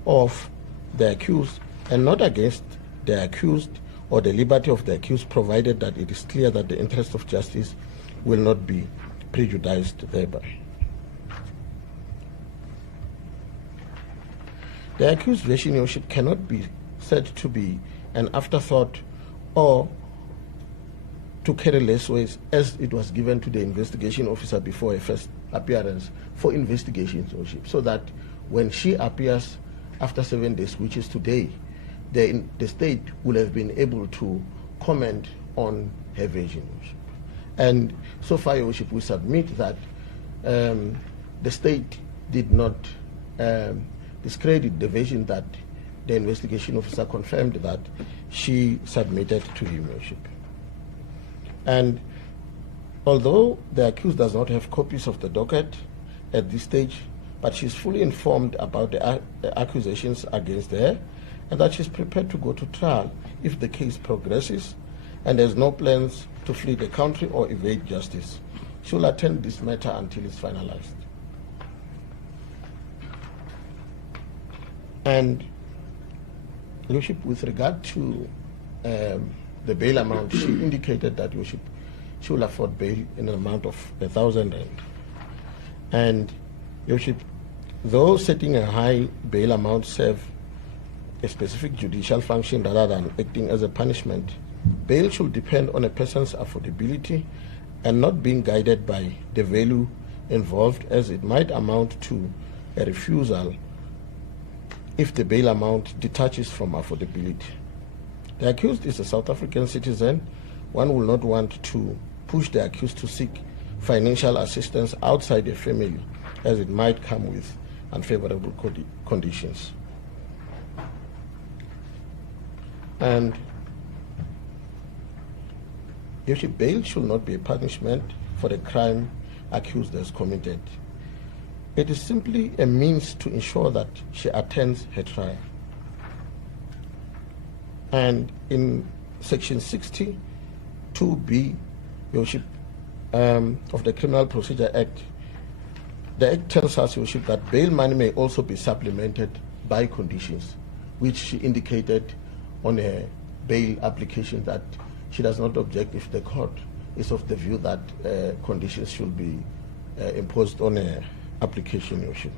of the accused and not against the accused or the liberty of the accused, provided that it is clear that the interest of justice will not be prejudiced thereby. The accused version, Your Worship, cannot be said to be an afterthought or to carry less weight as it was given to the investigation officer before her first appearance for investigations, Your Worship, so that when she appears after 7 days, which is today, the state will have been able to comment on her version, Your Worship. And so far, Your Worship, we submit that the state did not discredit the version that the investigation officer confirmed that she submitted to him, Your Worship. And although the accused does not have copies of the docket at this stage, but she's fully informed about the accusations against her and that she's prepared to go to trial if the case progresses and there's no plans to flee the country or evade justice. She will attend this matter until it's finalized. And, Your Worship, with regard to the bail amount, she indicated that, Your Worship, she will afford bail in an amount of 1,000 rand. And, Your Worship, though setting a high bail amount serve a specific judicial function rather than acting as a punishment, bail should depend on a person's affordability and not being guided by the value involved, as it might amount to a refusal if the bail amount detaches from affordability. The accused is a South African citizen. One will not want to push the accused to seek financial assistance outside the family, as it might come with unfavorable conditions. And Your Worship, bail should not be a punishment for the crime accused has committed. It is simply a means to ensure that she attends her trial. And in Section 60, 2B, Your Worship, of the Criminal Procedure Act, the Act tells us, Your Worship, that bail money may also be supplemented by conditions, which she indicated on her bail application that she does not object if the court is of the view that conditions should be imposed on her application, Your Worship.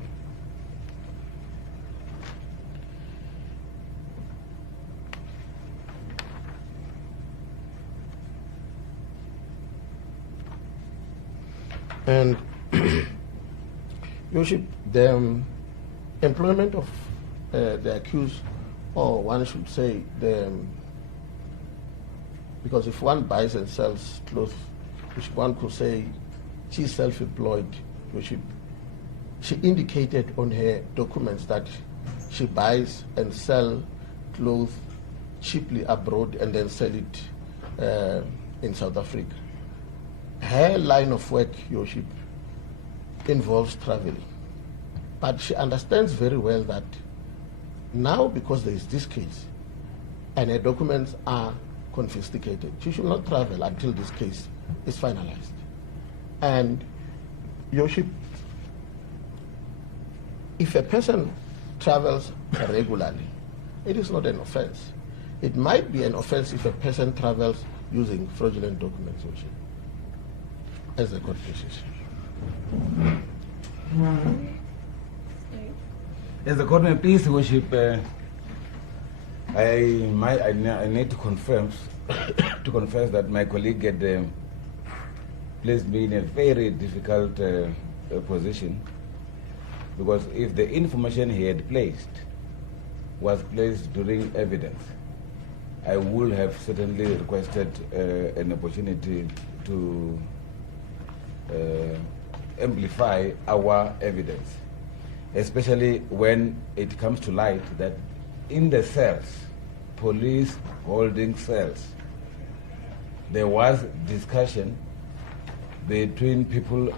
And Your Worship, the employment of the accused, or one should say because if one buys and sells clothes, which one could say she's self-employed, Your Worship, she indicated on her documents that she buys and sells clothes cheaply abroad and then sell it in South Africa. her line of work, Your Worship, involves traveling. But she understands very well that now, because there is this case and her documents are confiscated, she should not travel until this case is finalized. And Your Worship, if a person travels regularly, it is not an offense. It might be an offense if a person travels using fraudulent documents, Your Worship, as the court cases. As the court may please, Your Worship, I need to confess that my colleague had placed me in a very difficult position, because if the information he had placed was placed during evidence, I would have certainly requested an opportunity to amplify our evidence, especially when it comes to light that in the cells, police holding cells, there was discussion between people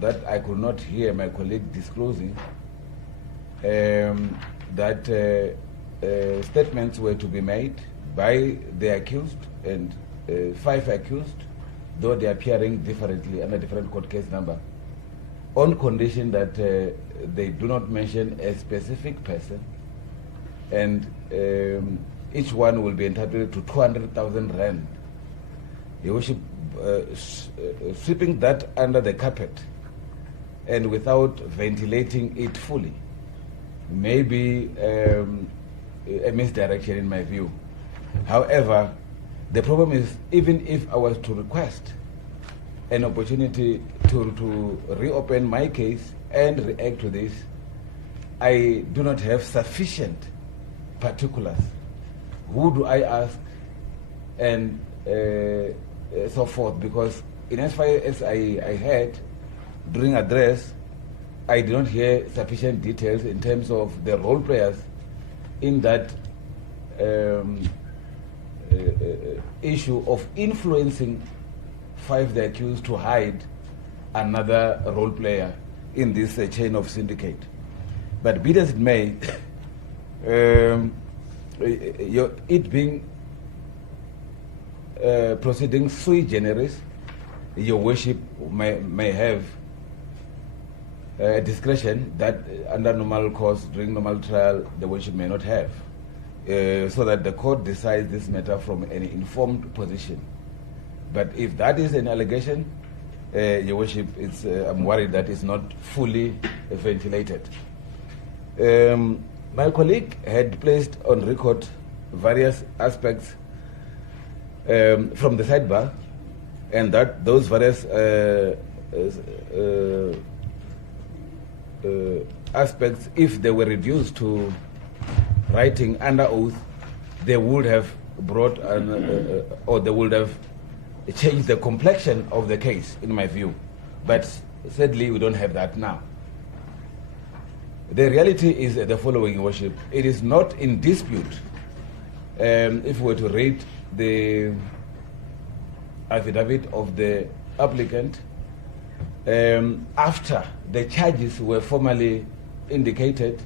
that I could not hear my colleague disclosing, that statements were to be made by the accused and 5 accused, though they are appearing differently under different court case number, on condition that they do not mention a specific person, and each one will be entitled to 200,000 rand. Your Worship, sweeping that under the carpet and without ventilating it fully may be a misdirection in my view. However, the problem is, even if I was to request an opportunity to reopen my case and react to this, I do not have sufficient particulars. Who do I ask? And so forth, because in as far as I heard during address, I did not hear sufficient details in terms of the role players in that issue of influencing 5 the accused to hide another role player in this chain of syndicate. But be as it may, it being proceeding sui generis, Your Worship may have discretion that under normal course, during normal trial, the Worship may not have, so that the court decides this matter from an informed position. But if that is an allegation, Your Worship, I'm worried that it's not fully ventilated. My colleague had placed on record various aspects from the sidebar, and that those various aspects, if they were reduced to writing under oath, they would have brought or they would have changed the complexion of the case, in my view. But sadly, we don't have that now. The reality is the following, Your Worship. It is not in dispute, if we were to read the affidavit of the applicant, after the charges were formally indicated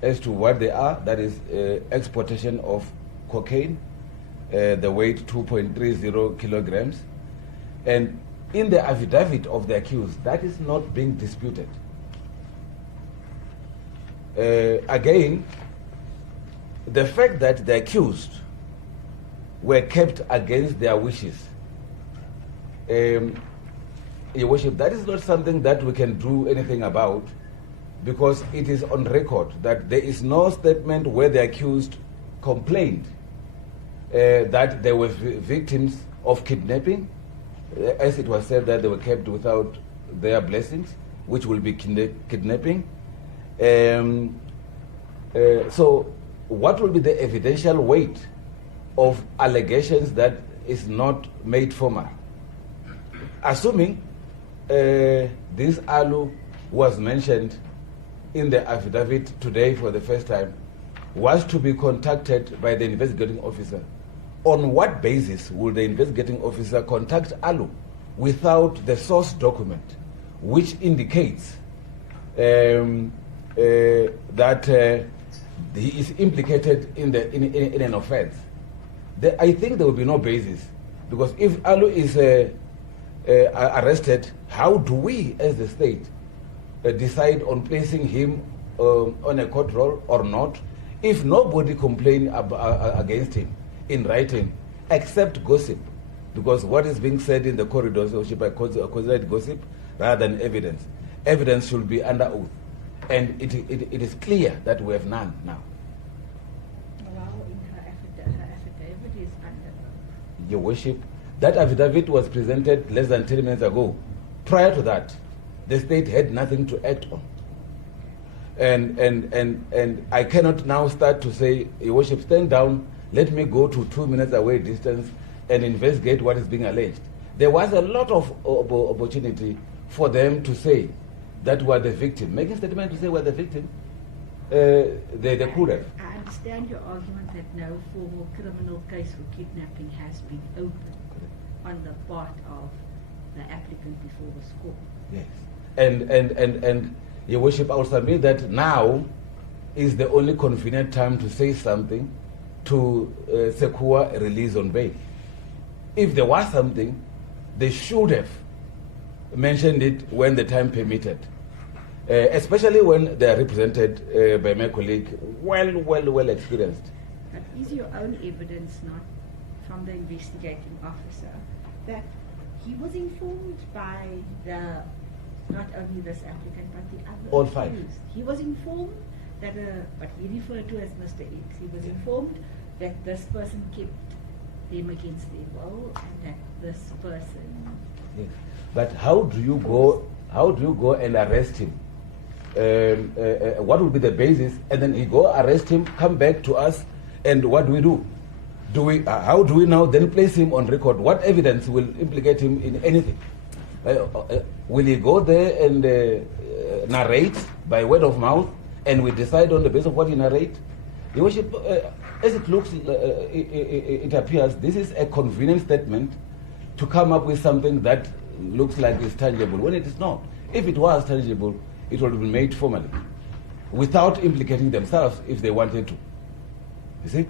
as to what they are, that is exportation of cocaine, the weight 2.30 kilograms, and in the affidavit of the accused, that is not being disputed. Again, the fact that the accused were kept against their wishes, Your Worship, that is not something that we can do anything about, because it is on record that there is no statement where the accused complained that they were victims of kidnapping, as it was said that they were kept without their blessings, which will be kidnapping. So what will be the evidential weight of allegations that is not made formal? Assuming this 𝐟𝐨𝐫𝐞 was mentioned in the affidavit today for the first time, was to be contacted by the investigating officer, on what basis would the investigating officer contact 𝐟𝐿U without the source document, which indicates that he is implicated in an offense, I think there will be no basis. Because if Alu is arrested, how do we, as the state, decide on placing him on a court roll or not, if nobody complained against him in writing, except gossip? Because what is being said in the corridors, which I consider it gossip rather than evidence. Evidence should be under oath. And it is clear that we have none now. Well, in her affidavit is under oath. Your Worship, that affidavit was presented less than 10 minutes ago. Prior to that, the state had nothing to act on. And I cannot now start to say, Your Worship, stand down, let me go to 2 minutes away distance and investigate what is being alleged. There was a lot of opportunity for them to say that we are the victim. Making a statement to say we're the victim, they could have. I understand your argument that no formal criminal case for kidnapping has been opened on the part of the applicant before this court. Yes. And Your Worship, I will submit that now is the only convenient time to say something to secure a release on bail. If there was something, they should have mentioned it when the time permitted, especially when they are represented by my colleague, well experienced. But is your own evidence not from the investigating officer that he was informed by not only this applicant but the other all five accused? He was informed that what he referred to as Mr. X, he was informed that this person kept them against their will and that this person. Yes. But how do you go and arrest him? What would be the basis? And then he go arrest him, come back to us, and what do? How do we now then place him on record? What evidence will implicate him in anything? Will he go there and narrate by word of mouth, and we decide on the basis of what he narrate? Your Worship, as it looks, it appears this is a convenient statement to come up with something that looks like it's tangible when it is not. If it was tangible, it would have been made formally, without implicating themselves if they wanted to. You see?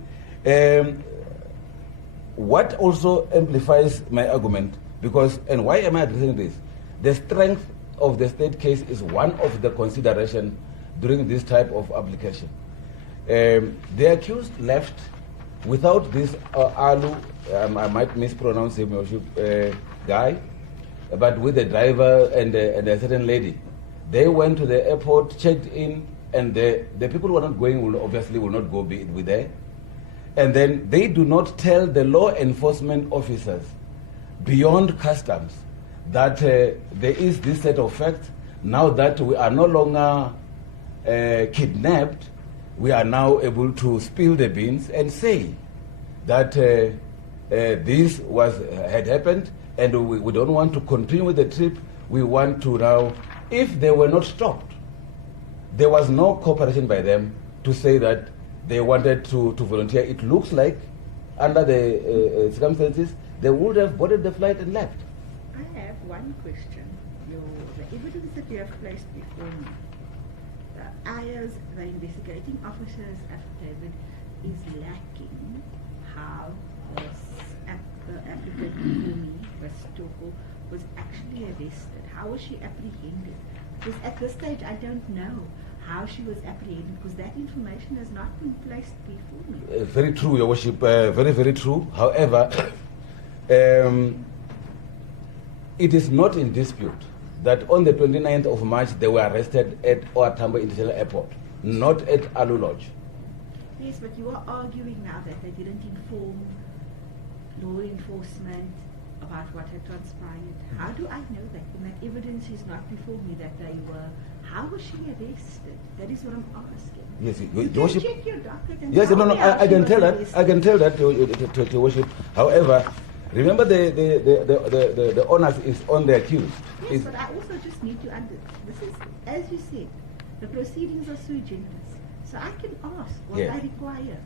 What also amplifies my argument, and why am I addressing this? The strength of the state case is one of the consideration during this type of application. The accused left without this Alu, I might mispronounce him, Your Worship, guy, but with the driver and a certain lady. They went to the airport, checked in, and the people who are not going obviously will not go with there. And then they do not tell the law enforcement officers beyond customs that there is this set of facts. Now that we are no longer kidnapped, we are now able to spill the beans and say that this had happened, and we don't want to continue with the trip. We want to now, if they were not stopped, there was no cooperation by them to say that they wanted to volunteer. It looks like, under the circumstances, they would have boarded the flight and left. I have one question. The evidence that you have placed before me, the investigating officer's affidavit is lacking how the applicant before me, Ms. 𝐶𝐿, was actually arrested. How was she apprehended? Because at this stage I don't know how she was apprehended, because that information has not been placed before me. Very true, Your Worship, very true. However, it is not in dispute that on the 29th of March they were arrested at OR Tambo International Airport, not at Alu Lodge. Yes, but you are arguing now that they didn't inform law enforcement about what had transpired. How do I know that? When that evidence is not before me that they were. How was she arrested? That is what I'm asking. Yes, you Your Worship. Check your docket and yes, no, I can tell that. arrested. I can tell that, Your Worship. However, remember the onus is on the accused. Yes, but I also just need to this is, as you said, the proceedings are sui generis. So I can ask what Yes. I require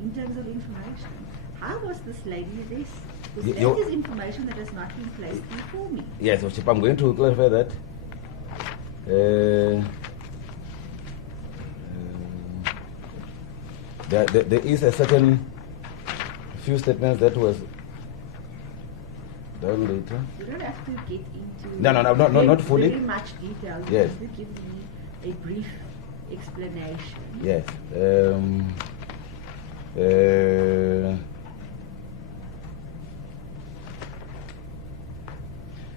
in terms of information. How was this lady arrested? Because that is information that has not been placed before me. Yes, Worship, I'm going to clarify that. There is a certain few statements that was done later. You don't have to get into not fully. Very much detail. You Yes. have to give me a brief explanation. Yes.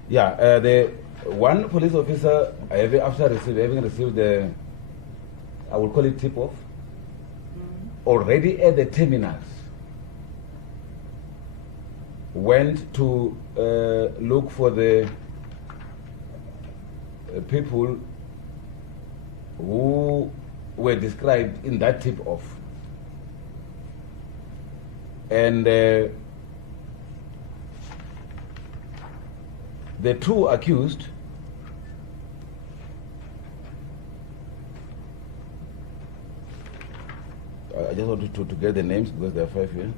The one police officer, after having received the, I will call it tip-off, already at the terminals, went to look for the people who were described in that tip-off. And the two accused I just wanted to get the names because there are 5 here.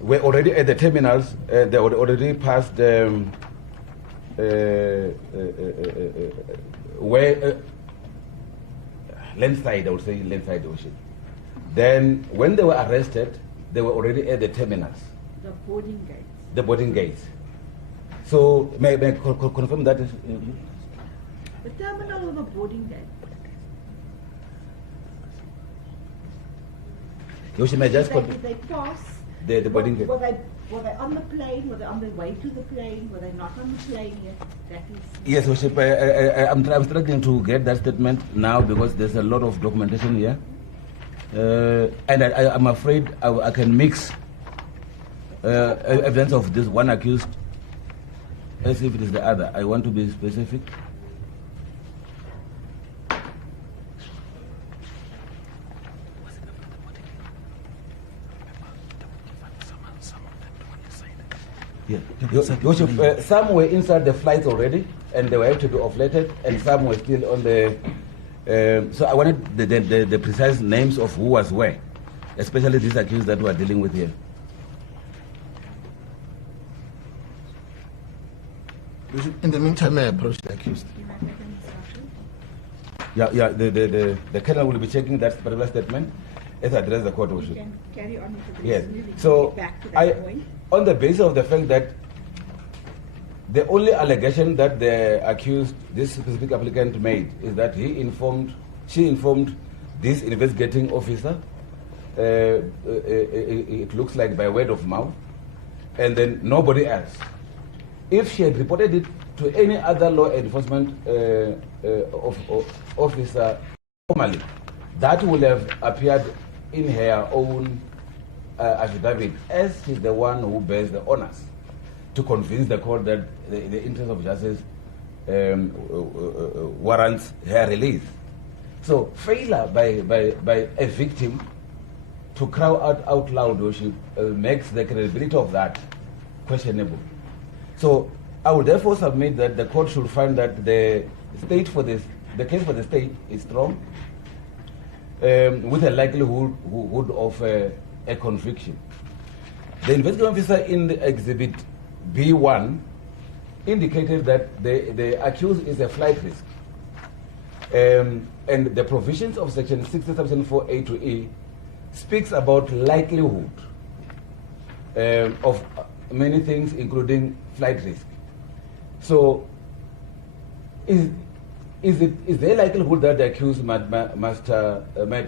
We're already at the terminals. They already passed where landside, I would say landside ocean. Then when they were arrested, they were already at the terminals. The boarding gates. The boarding gates. So may I confirm that? The terminal or the boarding gate? Yoshi, may I just Did they pass? The boarding gate. Were they on the plane? Were they on the way to the plane? Were they not on the plane yet? That is. Yes, Worship, I'm struggling to get that statement now because there's a lot of documentation here. And I'm afraid I can mix evidence of this one accused as if it is the other. I want to be specific. Yeah. Some were inside the flights already, and they were able to be offloaded, and some were still on the. So I wanted the precise names of who was where, especially these accused that we are dealing with here. In the meantime, I approach the accused. Yeah. The colonel will be checking that particular statement as address the court. You can carry on with the Yes. moving So back to that point. on the basis of the fact that the only allegation that the accused, this specific applicant, made is that she informed this investigating officer. It looks like by word of mouth, and then nobody else. If she had reported it to any other law enforcement officer formally, that would have appeared in her own affidavit as she's the one who bears the honors to convince the court that the interest of justice warrants her release. So failure by a victim to cry out loud makes the credibility of that questionable. So I would therefore submit that the court should find that the case for the state is strong, with a likelihood of a conviction. The investigating officer in the exhibit B1 indicated that the accused is a flight risk, and the provisions of section 60 subsection 4A to E speaks about likelihood of many things, including flight risk. So, is there likelihood that the accused might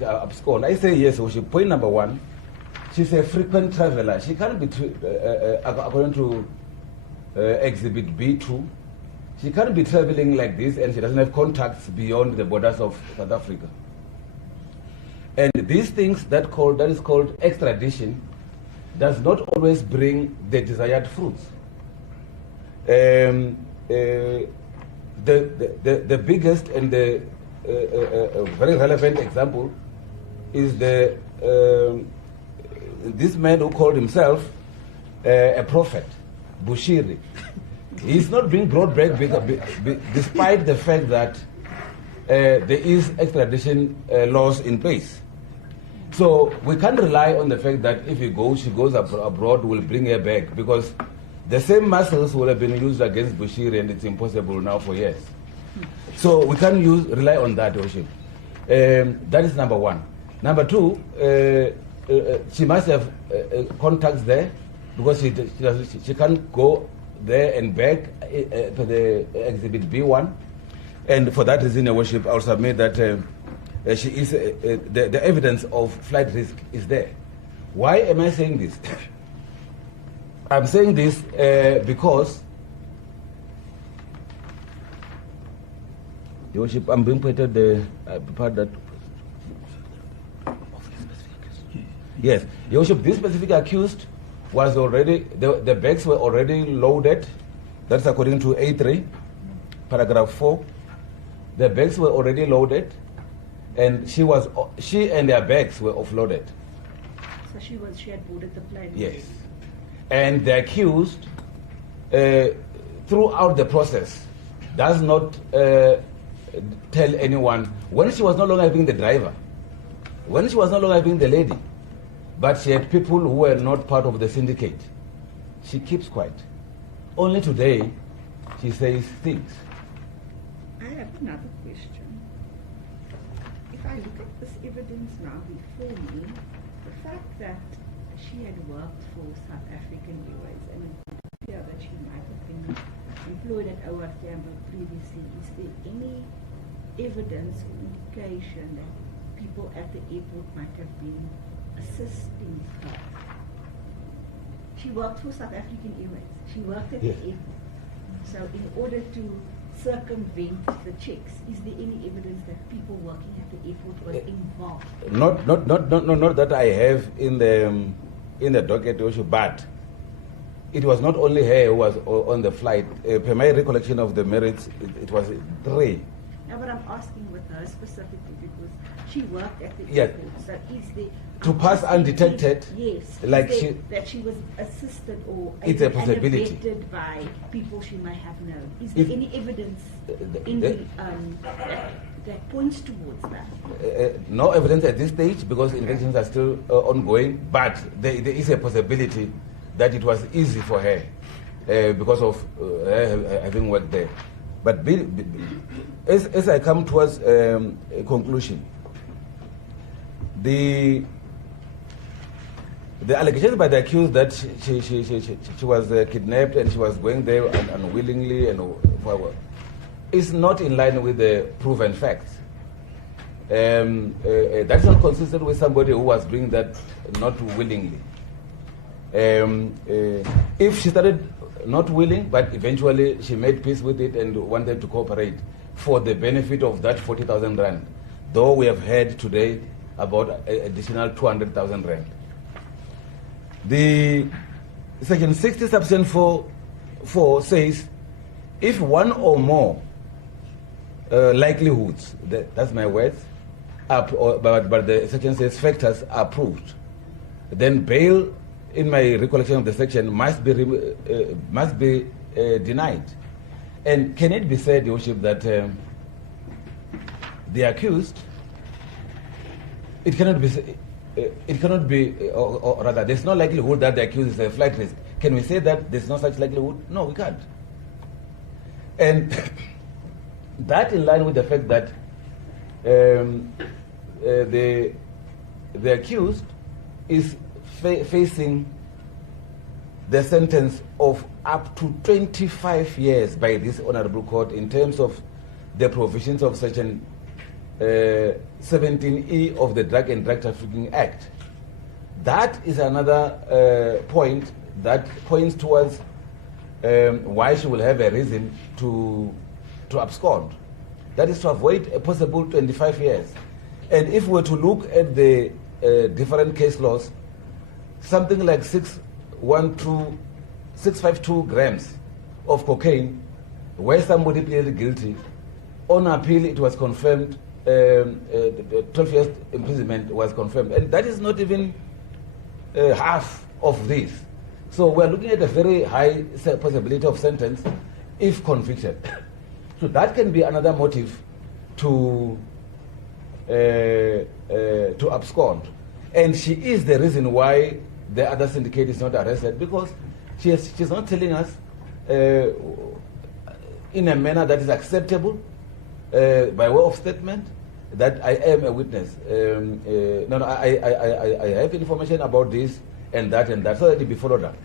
abscond? I say yes. So point number one, she's a frequent traveler. She can't be, according to exhibit B2, she can't be traveling like this, and she doesn't have contacts beyond the borders of South Africa. And these things that is called extradition does not always bring the desired fruits. The biggest and the very relevant example is this man who called himself a prophet, Bushiri. He's not being brought back despite the fact that there is extradition laws in place. So we can't rely on the fact that if she goes abroad, we'll bring her back, because the same muscles will have been used against Bushiri, and it's impossible now for years. So we can't rely on that, Worship. That is number one. Number two, she must have contacts there, because she can't go there and back for the Exhibit B1. And for that reason, Your Worship, I'll submit that she is the evidence of flight risk is there. Why am I saying this? I'm saying this because, Your Worship, I'm being pointed the part that. Yes, Your Worship, this specific accused was already, the bags were already loaded. That's according to A3, paragraph 4. The bags were already loaded, and she and their bags were offloaded. So she had boarded the plane. Yes, and the accused, throughout the process, does not tell anyone when she was no longer being the driver, when she was no longer being the lady, but she had people who were not part of the syndicate. She keeps quiet. Only today, she says things. I have another question. If I look at this evidence now before me, the fact that she had worked for South African Airways, and it would appear that she might have been employed at OR Tambo previously, is there any evidence or indication that people at the airport might have been assisting her? She worked for South African Airways. She worked at the airport. So in order to circumvent the checks, is there any evidence that people working at the airport were involved? Not that I have in the docket issue, but it was not only her who was on the flight. Per my recollection of the merits, it was 3. Now, but I'm asking with her specifically because she worked at the Yes. airport. So is there To pass undetected, yes, like is there that she was assisted or It's a possibility. abetted by people she might have known? Is there any evidence in that points towards that? no evidence at this stage, because investigations are still ongoing, but there is a possibility that it was easy for her because of her having worked there. But as I come towards a conclusion, the allegations by the accused that she was kidnapped and she was going there unwillingly and is not in line with the proven facts. That's not consistent with somebody who was doing that not willingly. If she started not willing, but eventually she made peace with it and wanted to cooperate for the benefit of that 40,000 rand, though we have heard today about additional 200,000 rand. The section 60 subsection 4 says, if one or more likelihoods, that's my words, but the section says factors are proved, then bail, in my recollection of the section, must be denied. And can it be said, Your Worship, that the accused, it cannot be, or rather, there's no likelihood that the accused is a flight risk. Can we say that there's no such likelihood? No, we can't. And that in line with the fact that the accused is facing the sentence of up to 25 years by this honorable court in terms of the provisions of section 17E of the Drug and Drug Trafficking Act. That is another point that points towards why she will have a reason to abscond. That is to avoid a possible 25 years. And if we were to look at the different case laws, something like 652 grams of cocaine, where somebody pleaded guilty, on appeal it was confirmed, 12 years imprisonment was confirmed. And that is not even half of this. So we're looking at a very high possibility of sentence if convicted. So that can be another motive to abscond. And she is the reason why the other syndicate is not arrested, because she's not telling us in a manner that is acceptable by way of statement that I am a witness. I have information about this and that, so that it be followed up.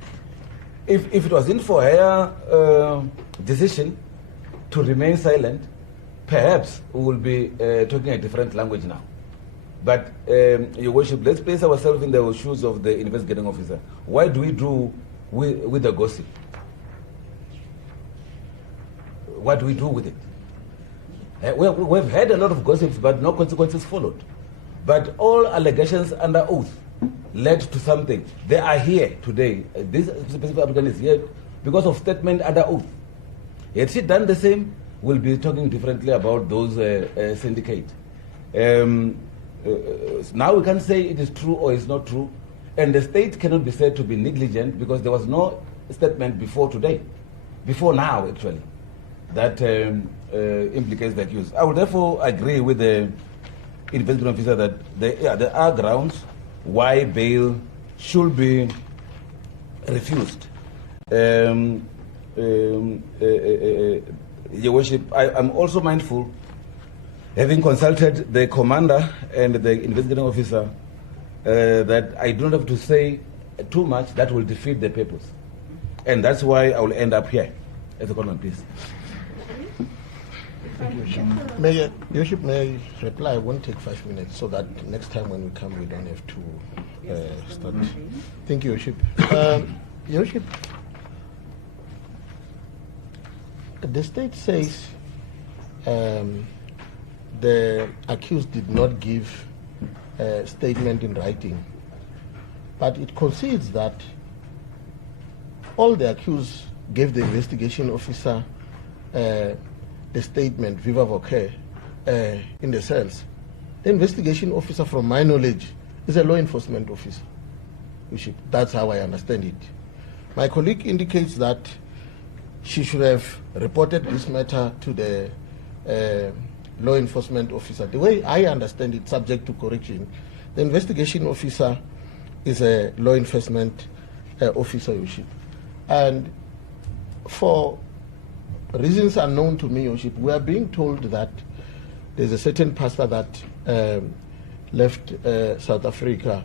If it wasn't for her decision to remain silent, perhaps we will be talking a different language now. But, Your Worship, let's place ourselves in the shoes of the investigating officer. Why do we do with the gossip? What do we do with it? We've had a lot of gossips, but no consequences followed. But all allegations under oath led to something. They are here today. This specific applicant is here because of statement under oath. Had she done the same, we'll be talking differently about those syndicates. Now we can't say it is true or it's not true, and the state cannot be said to be negligent because there was no statement before today, before now actually, that implicates the accused. I would therefore agree with the investigating officer that there are grounds why bail should be refused. Your Worship, I'm also mindful, having consulted the commander and the investigating officer, that I don't have to say too much that will defeat the purpose. And that's why I will end up here. As a comment, please. Your Worship, may I reply? I won't take 5 minutes so that next time when we come we don't have to start. Thank you, Your Worship. Your Worship, the state says the accused did not give a statement in writing, but it concedes that all the accused gave the investigation officer the statement viva voce in the cells. The investigation officer, from my knowledge, is a law enforcement officer. That's how I understand it. My colleague indicates that she should have reported this matter to the law enforcement officer. The way I understand it, subject to correction, the investigation officer is a law enforcement officer, Your Worship. And for reasons unknown to me, Your Worship, we are being told that there's a certain pastor that left South Africa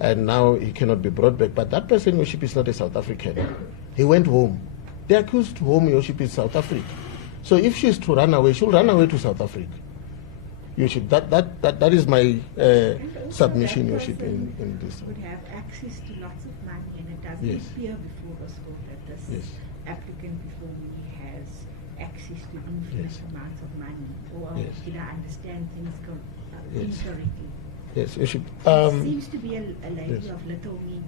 and now he cannot be brought back. But that person, Your Worship, is not a South African. He went home. The accused home, Your Worship, is South Africa. So if she's to run away, she'll run away to South Africa. Your Worship, that is my submission, Your Worship, in this. Would have access to lots of money, and it doesn't appear before this court that this applicant before me has access to infinite amounts of money. Or did I understand things incorrectly? Yes, Your Worship. It seems to be a lady of little means.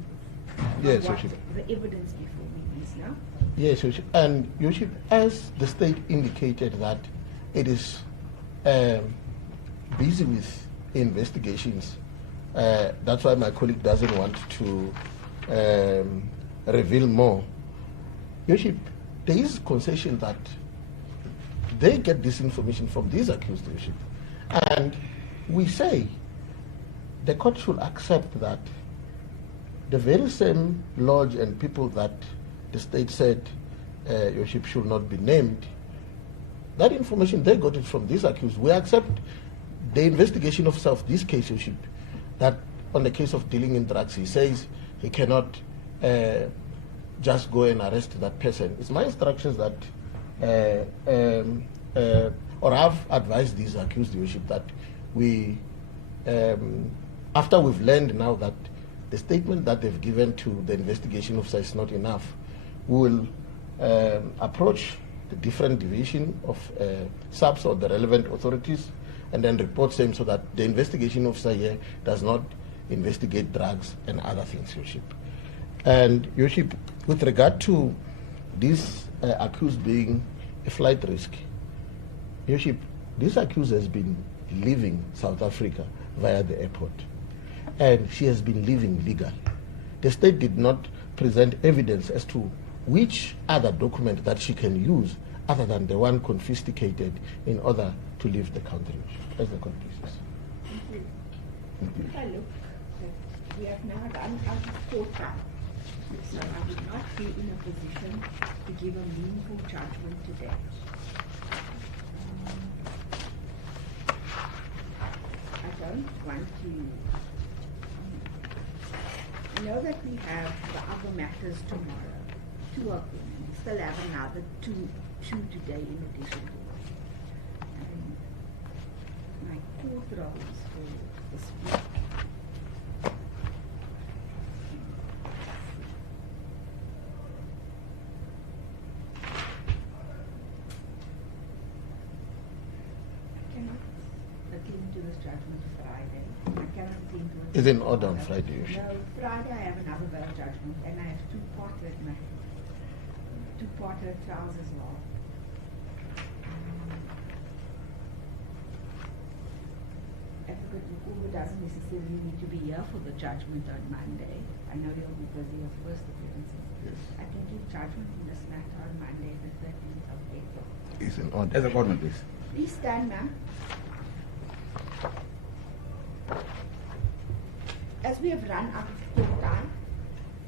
Yes, Your Worship. The evidence before me is now. Yes, Your Worship. And Your Worship, as the state indicated that it is busy with investigations, that's why my colleague doesn't want to reveal more. Your Worship, there is concession that they get this information from these accused, Your Worship. And we say the court should accept that the very same lodge and people that the state said, Your Worship, should not be named, that information, they got it from these accused. We accept the investigation officer of this case, Your Worship, that on the case of dealing in drugs, he says he cannot just go and arrest that person. It's my instructions that, or I've advised these accused, Your Worship, that we, after we've learned now that the statement that they've given to the investigation officer is not enough, we will approach the different division of SAPS or the relevant authorities and then report them so that the investigation officer here does not investigate drugs and other things, Your Worship. And Your Worship, with regard to this accused being a flight risk, Your Worship, this accused has been leaving South Africa via the airport, and she has been living legally. The state did not present evidence as to which other document that she can use other than the one confiscated in order to leave the country, as the court pleases. Thank you. If I look, we have now run out of court time, so I would not be in a position to give a meaningful judgment today. I don't want to. I know that we have the other matters tomorrow, 2 of them. We still have another two today in addition to one. My court roles for this week. This judgment Friday. I cannot think of Is in order on Friday? No, Friday I have another bail judgment and I have 2 partner trials as well. Advocate Ncube doesn't necessarily need to be here for the judgment on Monday. I know he'll be busy with first appearances. Yes. I can give judgment in this matter on Monday, the 13th of April. Is in order. As a courtroom, please. Please stand, ma'am. As we have run out of court time,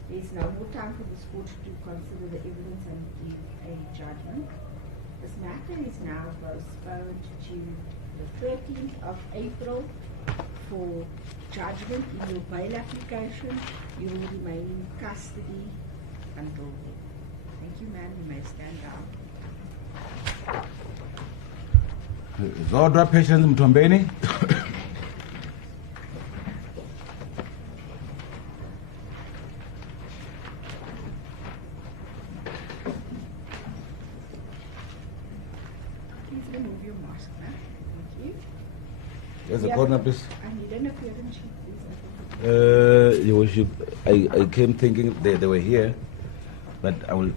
there is no more time for this court to consider the evidence and give a judgment. This matter is now postponed to the 13th of April for judgment in your bail application. You will remain in custody until then. Thank you, ma'am. You may stand down. Zodwa Patience Mtombeni. Please remove your mask, ma'am. Thank you. As a courtroom, please. I need an appearance sheet, please. Your Worship, I came thinking they were here, but I will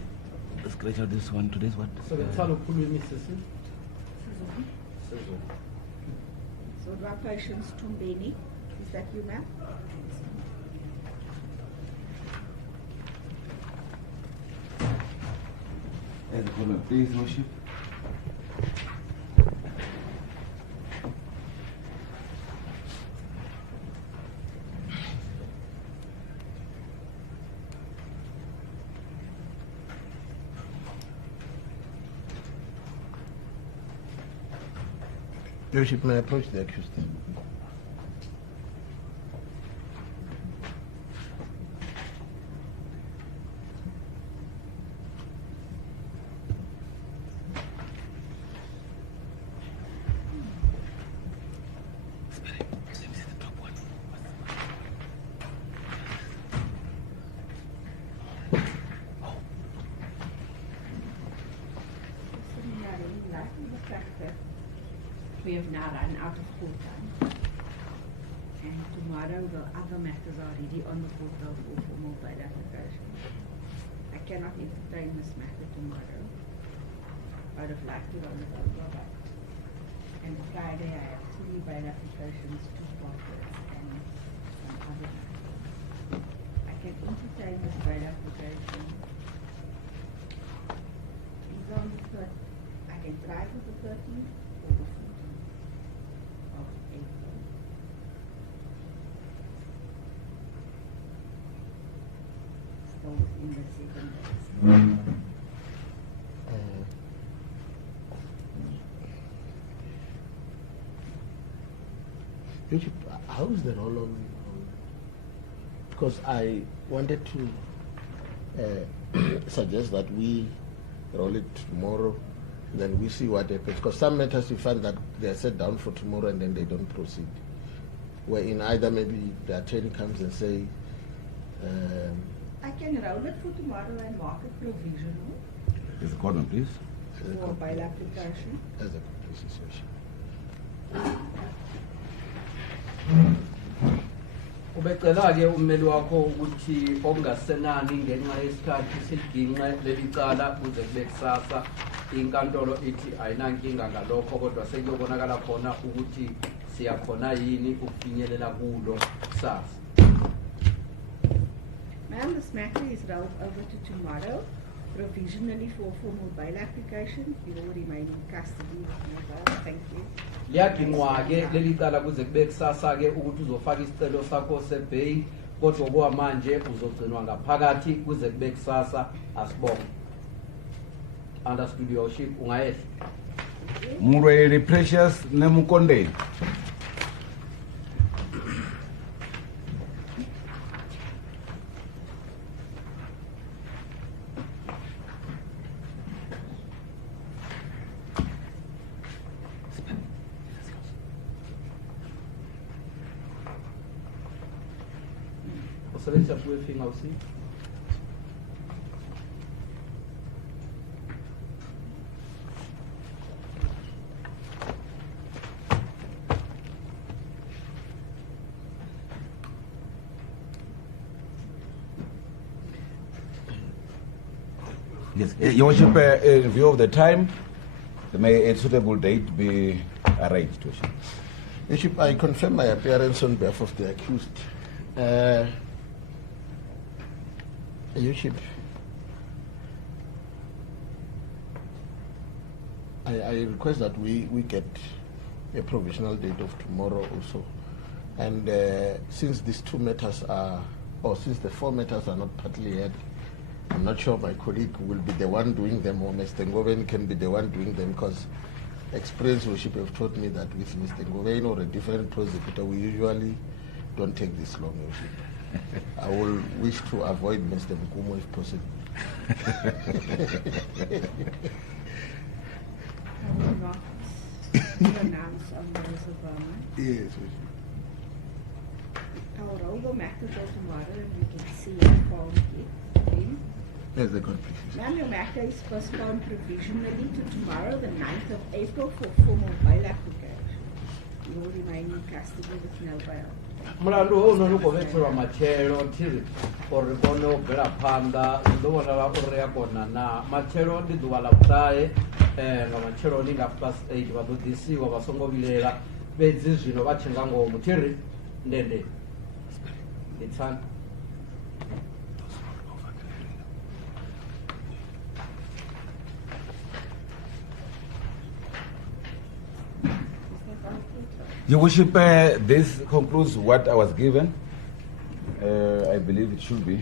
scratch out this one. Today's what? So the talo pulu Mrs. So, Dwa Patience Tumbeni, is that you, ma'am? As a courtroom, please, Your Worship. Your Worship, may I approach the accused? We have now run out of court time. And tomorrow the other matters are already on the portal for formal bail application. I cannot entertain this matter tomorrow. I would have liked it on the over. And Friday I have 3 bail applications, 2 partners and some other matters. I can entertain this bail application. It's on the 3rd. I can try for the 13th or the 14th. Of April. Still in the 7 days. Bishop, how is the roll on? Because I wanted to suggest that we roll it tomorrow, then we see what happens. Because some matters we find that they are set down for tomorrow and then they don't proceed. Where in either maybe the attorney comes and say, I can roll it for tomorrow and mark it provisional As a courtroom, please. for bail application. as a situation. Ubecela-ke ummeli wakho ukuthi okungasenani ngenxa yesikhathi siginqe leli cala kuze kube kusasa inkantolo ithi ayinankinga ngalokho kodwa sekuyobonakala khona ukuthi siyakhona yini ukufinyelela kulo kusasa. Ma'am, this matter is rolled over to tomorrow provisionally for a formal bail application. You will remain in custody with no bail. Thank you. Liyadingwa-ke leli cala kuze kube kusasa-ke ukuthi uzofaka isicelo sakho sebail, kodwa okwamanje uzogcinwa ngaphakathi kuze kube kusasa. Asibonge. Understood, Your Worship. Ungayehla. Murweli Precious Nemukondeni. Usebenzisa kuwe usi. Yes, Your Worship, in view of the time, may a suitable date be arranged, Your Worship. Your Worship, I confirm my appearance on behalf of the accused. Your Worship, I request that we get a provisional date of tomorrow also. And since these two matters are, or since the four matters are not partly heard, I'm not sure my colleague will be the one doing them or Mr. 𝐬𝐻𝐿𝐵𝐻 can be the one doing them, because experience worship have taught me that with Mr. 𝐬𝐻𝐿𝐵𝐻 or a different prosecutor, we usually don't take this long, worship. I will wish to avoid Mr. Mkumo if possible. I will not pronounce on those of Yes, worship. I will roll the matter till tomorrow and we can see how far we get. Yes, the court, please. Ma'am, your matter is postponed provisionally to tomorrow, the 9th of April, for formal bail application. You will remain in custody with no bail. Mlandu hono nukovetsera machelo tiri uri kone ubvela phanda ndovona va uri ya kona na machelo ndi ḓuvha ḽa vhuṱahe nga machelo ndi nga +8 vha ḓo ḓisiwa vha songo vilela fhedzi zwino vha tshe nga ngomu tiri ndende ndi tsani. Your Worship, this concludes what I was given. I believe it should be.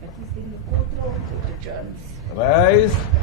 That is in the courtroom, Judge Jones. Rise.